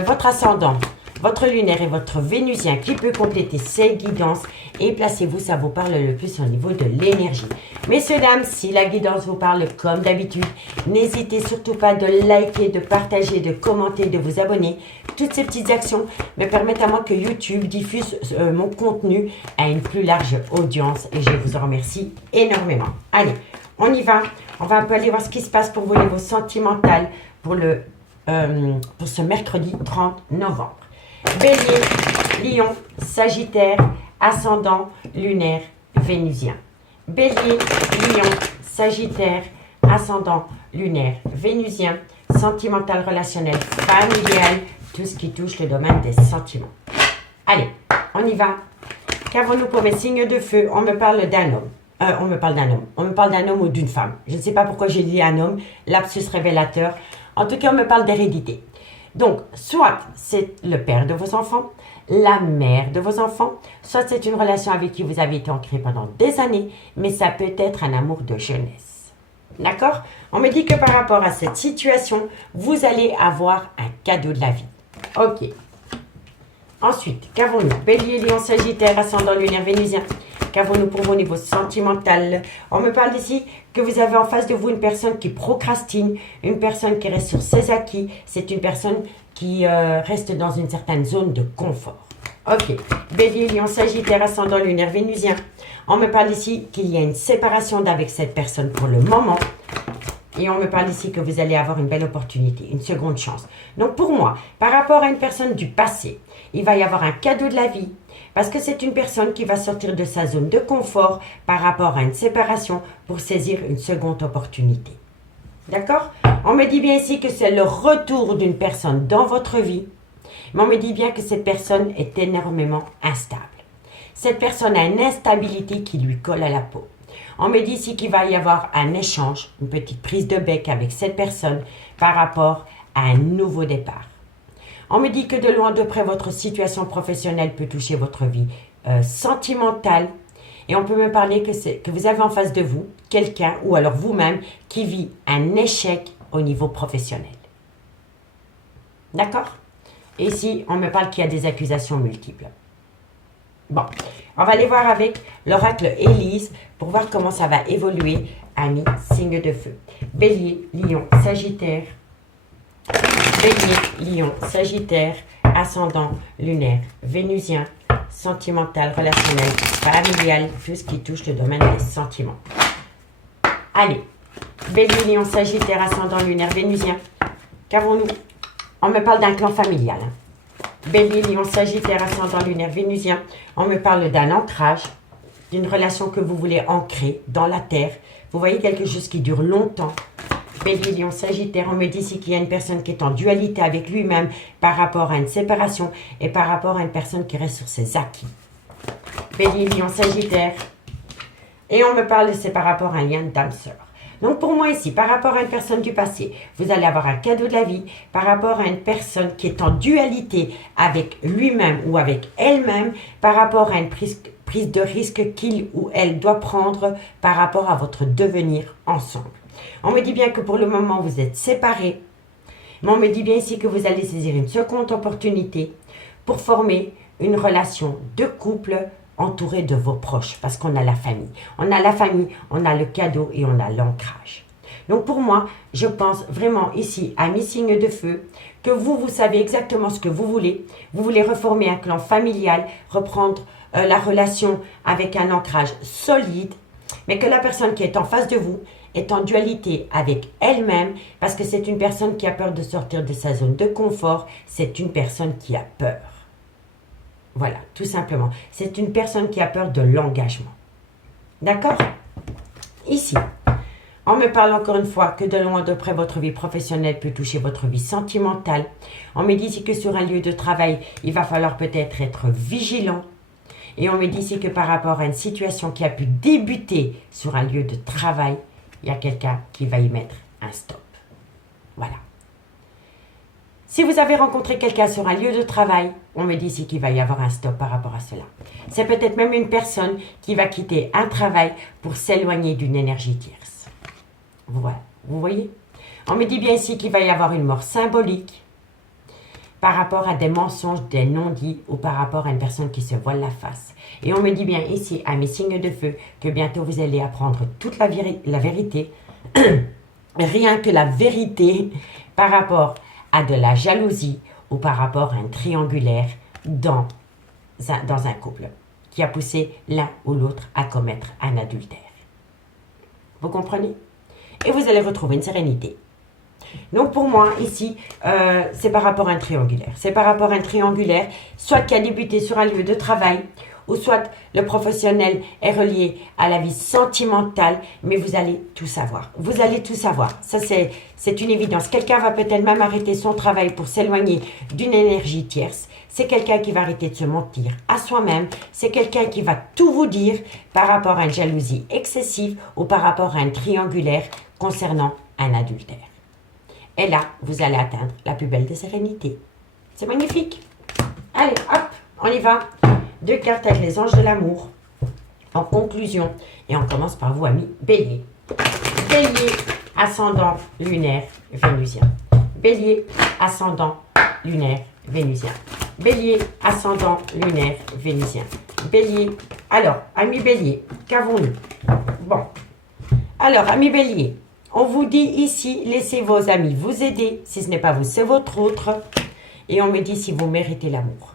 votre ascendant, votre lunaire et votre vénusien qui peut compléter ces guidances et placez-vous, ça vous parle le plus au niveau de l'énergie. Messieurs, dames, si la guidance vous parle comme d'habitude, n'hésitez surtout pas de liker, de partager, de commenter, de vous abonner. Toutes ces petites actions me permettent à moi que YouTube diffuse mon contenu à une plus large audience et je vous en remercie énormément. Allez, on y va. On va un peu aller voir ce qui se passe pour vous au niveau sentimental pour ce mercredi 30 novembre. Bélier, Lion, Sagittaire, ascendant, lunaire, vénusien. Bélier, Lion, Sagittaire, ascendant, lunaire, vénusien, sentimental, relationnel, familial, tout ce qui touche le domaine des sentiments. Allez, on y va. Qu'avons-nous pour mes signes de feu? On me parle d'un homme. On me parle d'un homme ou d'une femme. Je ne sais pas pourquoi j'ai dit un homme. Lapsus révélateur. En tout cas, on me parle d'hérédité. Donc, soit c'est le père de vos enfants, la mère de vos enfants, soit c'est une relation avec qui vous avez été ancré pendant des années, mais ça peut être un amour de jeunesse. D'accord? On me dit que par rapport à cette situation, vous allez avoir un cadeau de la vie. Ok. Ensuite, qu'avons-nous? Bélier, Lion, Sagittaire, ascendant lunaire, Vénusien. Qu'avons-nous pour vos niveaux sentimental? On me parle ici que vous avez en face de vous une personne qui procrastine, une personne qui reste sur ses acquis. C'est une personne qui reste dans une certaine zone de confort. Ok. Bélier, Lion, Sagittaire, ascendant lunaire, Vénusien. On me parle ici qu'il y a une séparation d'avec cette personne pour le moment. Et on me parle ici que vous allez avoir une belle opportunité, une seconde chance. Donc pour moi, par rapport à une personne du passé, il va y avoir un cadeau de la vie. Parce que c'est une personne qui va sortir de sa zone de confort par rapport à une séparation pour saisir une seconde opportunité. D'accord? On me dit bien ici que c'est le retour d'une personne dans votre vie. Mais on me dit bien que cette personne est énormément instable. Cette personne a une instabilité qui lui colle à la peau. On me dit ici qu'il va y avoir un échange, une petite prise de bec avec cette personne par rapport à un nouveau départ. On me dit que de loin de près, votre situation professionnelle peut toucher votre vie sentimentale. Et on peut me parler que vous avez en face de vous quelqu'un, ou alors vous-même, qui vit un échec au niveau professionnel. D'accord? Et ici, on me parle qu'il y a des accusations multiples. Bon, on va aller voir avec l'oracle Élise pour voir comment ça va évoluer, amis, signe de feu. Bélier, Lion, Sagittaire. Bélier, Lion, Sagittaire, ascendant, lunaire, Vénusien, sentimental, relationnel, familial, tout ce qui touche le domaine des sentiments. Allez, Bélier, Lion, Sagittaire, ascendant, lunaire, Vénusien. Qu'avons-nous? On me parle d'un clan familial. Bélier, Lion, Sagittaire, ascendant lunaire, Vénusien. On me parle d'un ancrage, d'une relation que vous voulez ancrer dans la terre. Vous voyez quelque chose qui dure longtemps. Bélier, Lion, Sagittaire, on me dit ici qu'il y a une personne qui est en dualité avec lui-même par rapport à une séparation et par rapport à une personne qui reste sur ses acquis. Bélier, Lion, Sagittaire. Et on me parle de c'est par rapport à un lien d'âme-sœur. Donc pour moi ici, par rapport à une personne du passé, vous allez avoir un cadeau de la vie par rapport à une personne qui est en dualité avec lui-même ou avec elle-même par rapport à une prise de risque qu'il ou elle doit prendre par rapport à votre devenir ensemble. On me dit bien que pour le moment, vous êtes séparés, mais on me dit bien ici que vous allez saisir une seconde opportunité pour former une relation de couple entouré de vos proches, parce qu'on a la famille. On a la famille, on a le cadeau et on a l'ancrage. Donc pour moi, je pense vraiment ici à mes signes de feu, que vous savez exactement ce que vous voulez. Vous voulez reformer un clan familial, reprendre la relation avec un ancrage solide, mais que la personne qui est en face de vous est en dualité avec elle-même, parce que c'est une personne qui a peur de sortir de sa zone de confort, c'est une personne qui a peur. Voilà, tout simplement. C'est une personne qui a peur de l'engagement. D'accord? Ici, on me parle encore une fois que de loin de près, votre vie professionnelle peut toucher votre vie sentimentale. On me dit ici que sur un lieu de travail, il va falloir peut-être être vigilant. Et on me dit ici que par rapport à une situation qui a pu débuter sur un lieu de travail, il y a quelqu'un qui va y mettre un stop. Voilà. Si vous avez rencontré quelqu'un sur un lieu de travail, on me dit ici qu'il va y avoir un stop par rapport à cela. C'est peut-être même une personne qui va quitter un travail pour s'éloigner d'une énergie tierce. Voilà, vous voyez? On me dit bien ici qu'il va y avoir une mort symbolique par rapport à des mensonges, des non-dits ou par rapport à une personne qui se voile la face. Et on me dit bien ici, à mes signes de feu, que bientôt vous allez apprendre toute la vérité, rien que la vérité par rapport à de la jalousie ou par rapport à un triangulaire dans un couple qui a poussé l'un ou l'autre à commettre un adultère. Vous comprenez? Et vous allez retrouver une sérénité. Donc pour moi, ici, c'est par rapport à un triangulaire. C'est par rapport à un triangulaire, soit qui a débuté sur un lieu de travail, ou soit le professionnel est relié à la vie sentimentale, mais vous allez tout savoir. Vous allez tout savoir. Ça, c'est une évidence. Quelqu'un va peut-être même arrêter son travail pour s'éloigner d'une énergie tierce. C'est quelqu'un qui va arrêter de se mentir à soi-même. C'est quelqu'un qui va tout vous dire par rapport à une jalousie excessive ou par rapport à un triangulaire concernant un adultère. Et là, vous allez atteindre la plus belle des sérénités. C'est magnifique. Allez, hop, on y va. 2 cartes avec les anges de l'amour. En conclusion, et on commence par vous, amis Bélier. Bélier, ascendant lunaire vénusien. Bélier, ascendant lunaire vénusien. Bélier, ascendant lunaire vénusien. Bélier, alors, amis Bélier, qu'avons-nous? Bon, alors, amis Bélier, on vous dit ici, laissez vos amis vous aider. Si ce n'est pas vous, c'est votre autre. Et on me dit si vous méritez l'amour.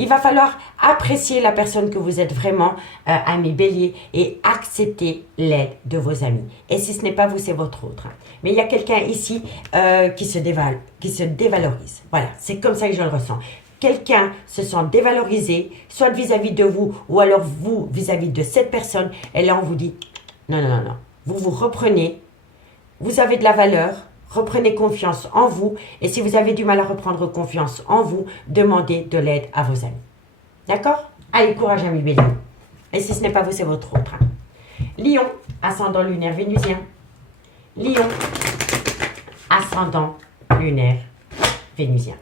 Il va falloir apprécier la personne que vous êtes vraiment, ami Bélier, et accepter l'aide de vos amis. Et si ce n'est pas vous, c'est votre autre. Mais il y a quelqu'un ici qui se dévalorise. Voilà, c'est comme ça que je le ressens. Quelqu'un se sent dévalorisé, soit vis-à-vis de vous, ou alors vous vis-à-vis de cette personne. Et là, on vous dit, non, non, non, non. Vous vous reprenez, vous avez de la valeur. Reprenez confiance en vous et si vous avez du mal à reprendre confiance en vous, demandez de l'aide à vos amis. D'accord? Allez, courage, ami Bélier. Et si ce n'est pas vous, c'est votre autre. Lion, ascendant lunaire vénusien. Lion, ascendant lunaire vénusien.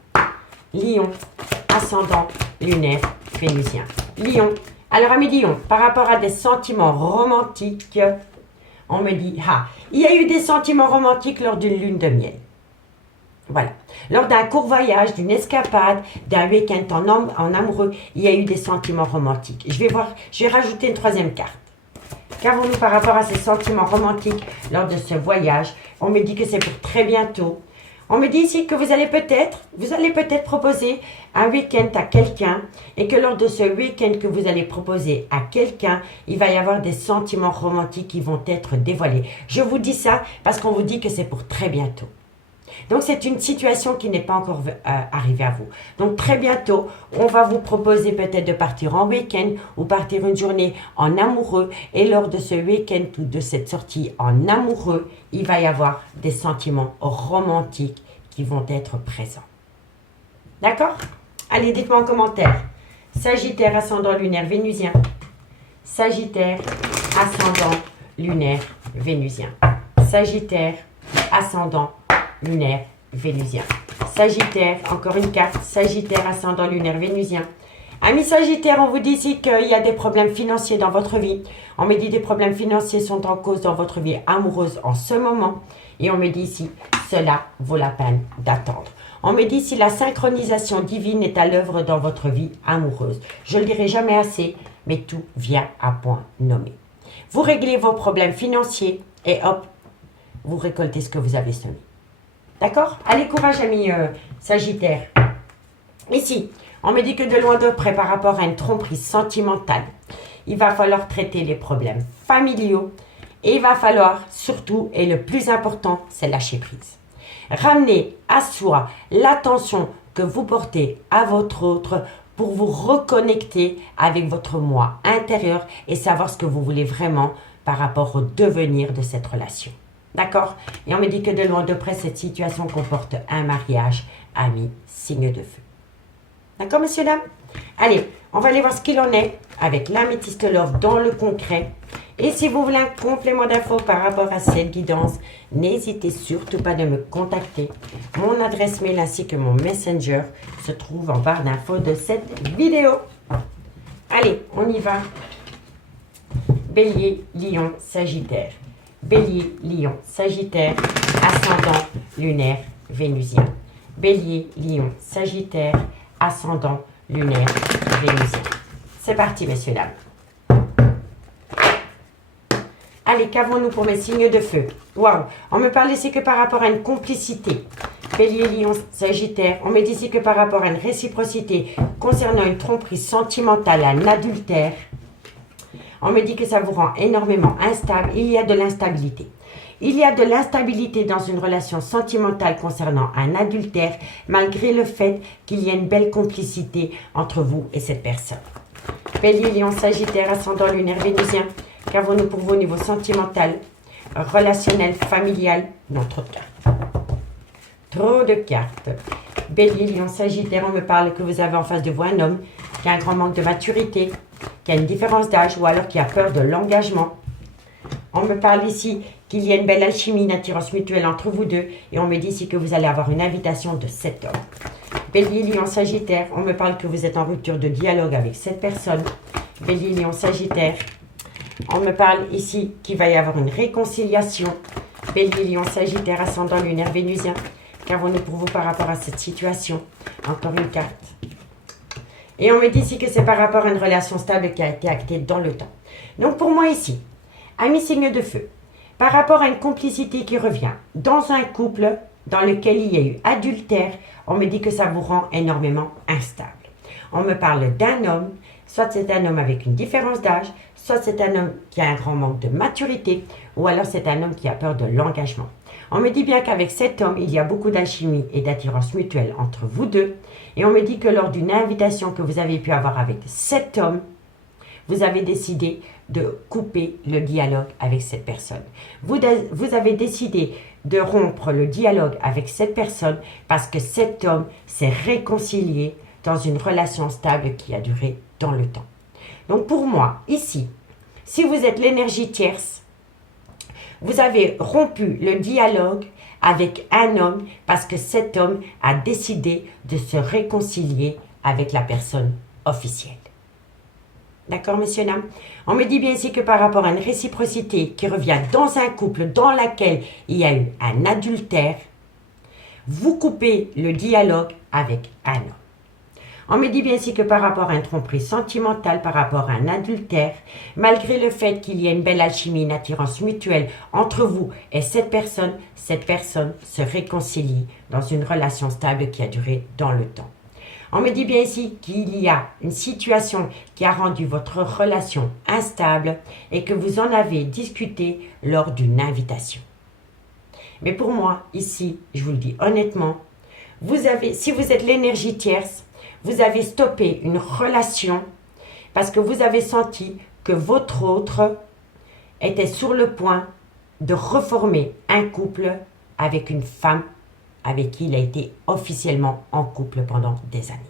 Lion, ascendant lunaire vénusien. Lion. Alors, ami Lion, par rapport à des sentiments romantiques, on me dit, il y a eu des sentiments romantiques lors d'une lune de miel. Voilà. Lors d'un court voyage, d'une escapade, d'un week-end en amoureux, il y a eu des sentiments romantiques. Je vais rajouter une 3e carte. Qu'avons-nous par rapport à ces sentiments romantiques lors de ce voyage? On me dit que c'est pour très bientôt. On me dit ici que vous allez peut-être proposer un week-end à quelqu'un et que lors de ce week-end que vous allez proposer à quelqu'un, il va y avoir des sentiments romantiques qui vont être dévoilés. Je vous dis ça parce qu'on vous dit que c'est pour très bientôt. Donc, c'est une situation qui n'est pas encore arrivée à vous. Donc, très bientôt, on va vous proposer peut-être de partir en week-end ou partir une journée en amoureux. Et lors de ce week-end ou de cette sortie en amoureux, il va y avoir des sentiments romantiques qui vont être présents. D'accord? Allez, dites-moi en commentaire. Sagittaire, ascendant lunaire vénusien. Sagittaire, ascendant lunaire vénusien. Sagittaire, ascendant lunaire vénusien. Sagittaire, encore une carte. Sagittaire, ascendant lunaire vénusien. Amis Sagittaire, on vous dit ici qu'il y a des problèmes financiers dans votre vie. On me dit des problèmes financiers sont en cause dans votre vie amoureuse en ce moment. Et on me dit ici, cela vaut la peine d'attendre. On me dit si la synchronisation divine est à l'œuvre dans votre vie amoureuse. Je ne le dirai jamais assez, mais tout vient à point nommé. Vous réglez vos problèmes financiers et hop, vous récoltez ce que vous avez semé. D'accord? Allez, courage, amis Sagittaire. Ici, on me dit que de loin de près par rapport à une tromperie sentimentale, il va falloir traiter les problèmes familiaux et il va falloir surtout, et le plus important, c'est lâcher prise. Ramener à soi l'attention que vous portez à votre autre pour vous reconnecter avec votre moi intérieur et savoir ce que vous voulez vraiment par rapport au devenir de cette relation. D'accord? Et on me dit que de loin de près, cette situation comporte un mariage, amis, signe de feu. D'accord, messieurs, dames? Allez, on va aller voir ce qu'il en est avec l'améthyste love dans le concret. Et si vous voulez un complément d'infos par rapport à cette guidance, n'hésitez surtout pas de me contacter. Mon adresse mail ainsi que mon messenger se trouve en barre d'infos de cette vidéo. Allez, on y va. Bélier, Lion, Sagittaire. Bélier, Lion, Sagittaire, ascendant lunaire vénusien. Bélier, Lion, Sagittaire, ascendant lunaire vénusien. C'est parti, messieurs, dames. Allez, qu'avons-nous pour mes signes de feu? Waouh! On me parle ici que par rapport à une complicité. Bélier, Lion, Sagittaire. On me dit ici que par rapport à une réciprocité concernant une tromperie sentimentale, un adultère. On me dit que ça vous rend énormément instable. Il y a de l'instabilité. Il y a de l'instabilité dans une relation sentimentale concernant un adultère, malgré le fait qu'il y a une belle complicité entre vous et cette personne. Bélier, Lion, Sagittaire, ascendant lunaire vénusien. Qu'avons-nous pour vous au niveau sentimental, relationnel, familial? Non, trop de cartes. Trop de cartes. Bélier, Lion, Sagittaire, on me parle que vous avez en face de vous un homme qui a un grand manque de maturité, qui a une différence d'âge ou alors qui a peur de l'engagement. On me parle ici qu'il y a une belle alchimie, une attirance mutuelle entre vous deux. Et on me dit ici que vous allez avoir une invitation de cet homme. Bélier, Lion, Sagittaire. On me parle que vous êtes en rupture de dialogue avec cette personne. Bélier, Lion, Sagittaire. On me parle ici qu'il va y avoir une réconciliation. Bélier, Lion, Sagittaire, ascendant lunaire, vénusien. Qu'avons-nous pour vous par rapport à cette situation? Encore une carte. Et on me dit ici que c'est par rapport à une relation stable qui a été actée dans le temps. Donc pour moi ici, amis signe de feu, par rapport à une complicité qui revient dans un couple dans lequel il y a eu adultère, on me dit que ça vous rend énormément instable. On me parle d'un homme, soit c'est un homme avec une différence d'âge, soit c'est un homme qui a un grand manque de maturité, ou alors c'est un homme qui a peur de l'engagement. On me dit bien qu'avec cet homme, il y a beaucoup d'alchimie et d'attirance mutuelle entre vous deux. Et on me dit que lors d'une invitation que vous avez pu avoir avec cet homme, vous avez décidé de couper le dialogue avec cette personne. Vous avez décidé de rompre le dialogue avec cette personne parce que cet homme s'est réconcilié dans une relation stable qui a duré dans le temps. Donc pour moi, ici, si vous êtes l'énergie tierce, vous avez rompu le dialogue avec un homme parce que cet homme a décidé de se réconcilier avec la personne officielle. D'accord, messieurs, dames? On me dit bien ici que par rapport à une réciprocité qui revient dans un couple dans lequel il y a eu un adultère, vous coupez le dialogue avec un homme. On me dit bien ici que par rapport à une tromperie sentimentale, par rapport à un adultère, malgré le fait qu'il y ait une belle alchimie, une attirance mutuelle entre vous et cette personne se réconcilie dans une relation stable qui a duré dans le temps. On me dit bien ici qu'il y a une situation qui a rendu votre relation instable et que vous en avez discuté lors d'une invitation. Mais pour moi, ici, je vous le dis honnêtement, si vous êtes l'énergie tierce, vous avez stoppé une relation parce que vous avez senti que votre autre était sur le point de reformer un couple avec une femme avec qui il a été officiellement en couple pendant des années.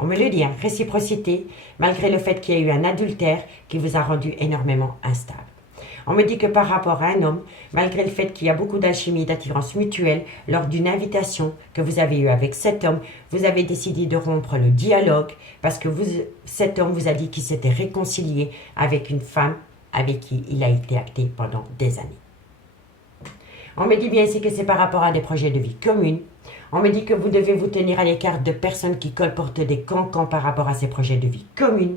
On me le dit, hein, réciprocité, malgré le fait qu'il y ait eu un adultère qui vous a rendu énormément instable. On me dit que par rapport à un homme, malgré le fait qu'il y a beaucoup d'alchimie et d'attirance mutuelle, lors d'une invitation que vous avez eue avec cet homme, vous avez décidé de rompre le dialogue parce que cet homme vous a dit qu'il s'était réconcilié avec une femme avec qui il a été acté pendant des années. On me dit bien ici que c'est par rapport à des projets de vie communs. On me dit que vous devez vous tenir à l'écart de personnes qui colportent des cancans par rapport à ces projets de vie communs.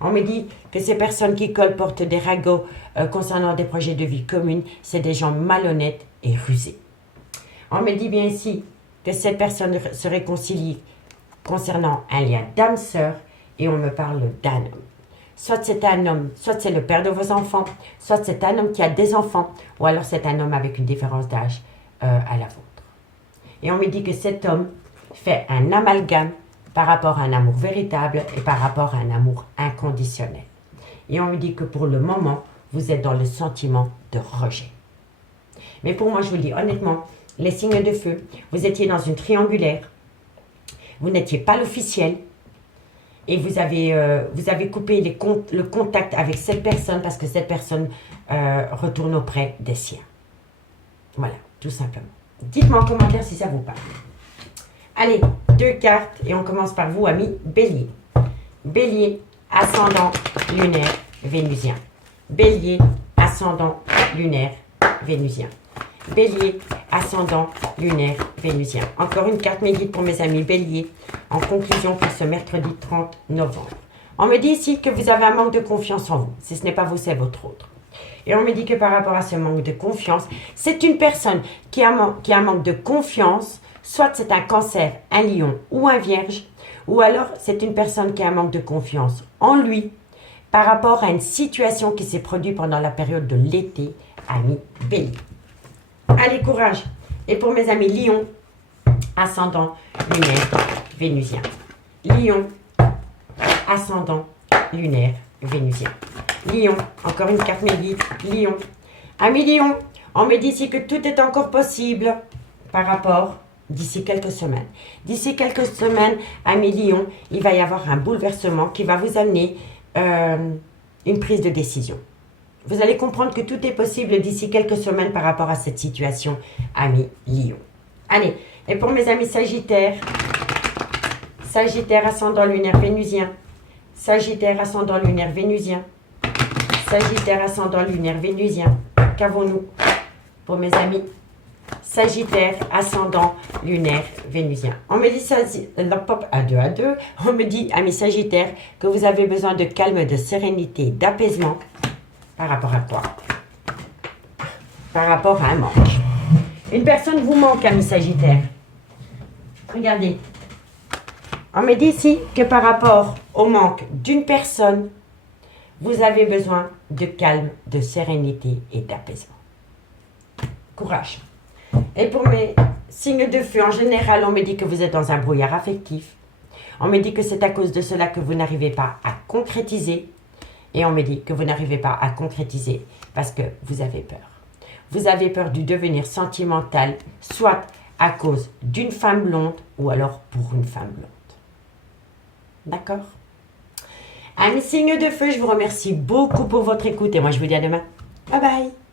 On me dit que ces personnes qui colportent des ragots concernant des projets de vie communs, c'est des gens malhonnêtes et rusés. On me dit bien ici que cette personne se réconcilie concernant un lien d'âme-sœur et on me parle d'un homme. Soit c'est un homme, soit c'est le père de vos enfants, soit c'est un homme qui a des enfants, ou alors c'est un homme avec une différence d'âge à la vôtre. Et on me dit que cet homme fait un amalgame par rapport à un amour véritable et par rapport à un amour inconditionnel. Et on me dit que pour le moment, vous êtes dans le sentiment de rejet. Mais pour moi, je vous le dis honnêtement, les signes de feu, vous étiez dans une triangulaire, vous n'étiez pas l'officiel, et vous avez coupé le contact avec cette personne parce que cette personne retourne auprès des siens. Voilà, tout simplement. Dites-moi en commentaire si ça vous parle. Allez, 2 cartes et on commence par vous, amis Bélier. Bélier, ascendant lunaire vénusien. Bélier, ascendant lunaire vénusien. Bélier, ascendant lunaire vénusien. Encore une carte mes guides pour mes amis Bélier. En conclusion pour ce mercredi 30 novembre. On me dit ici que vous avez un manque de confiance en vous. Si ce n'est pas vous, c'est votre autre. Et on me dit que par rapport à ce manque de confiance, c'est une personne qui a un manque de confiance. Soit c'est un cancer, un lion ou un vierge. Ou alors c'est une personne qui a un manque de confiance en lui par rapport à une situation qui s'est produite pendant la période de l'été, amis Bélier. Allez, courage. Et pour mes amis Lion, ascendant lunaire vénusien. Lion, ascendant lunaire vénusien. Lion, encore une carte mes guides. Lion. Amis Lion, on me dit ici que tout est encore possible par rapport d'ici quelques semaines. D'ici quelques semaines, amis Lion, il va y avoir un bouleversement qui va vous amener une prise de décision. Vous allez comprendre que tout est possible d'ici quelques semaines par rapport à cette situation, amis Lion. Allez, et pour mes amis Sagittaires, Sagittaire ascendant lunaire vénusien, Sagittaire ascendant lunaire vénusien, Sagittaire ascendant lunaire vénusien, qu'avons-nous pour mes amis Sagittaire ascendant lunaire vénusien? On me dit à deux, on me dit, amis Sagittaire, que vous avez besoin de calme, de sérénité, d'apaisement. Par rapport à quoi? Par rapport à un manque. Une personne vous manque, amis Sagittaire. Regardez. On me dit ici que par rapport au manque d'une personne, vous avez besoin de calme, de sérénité et d'apaisement. Courage. Et pour mes signes de feu, en général, on me dit que vous êtes dans un brouillard affectif. On me dit que c'est à cause de cela que vous n'arrivez pas à concrétiser. Et on me dit que vous n'arrivez pas à concrétiser parce que vous avez peur. Vous avez peur du devenir sentimental, soit à cause d'une femme blonde ou alors pour une femme blonde. D'accord? Amis signes de feu, je vous remercie beaucoup pour votre écoute et moi je vous dis à demain. Bye bye!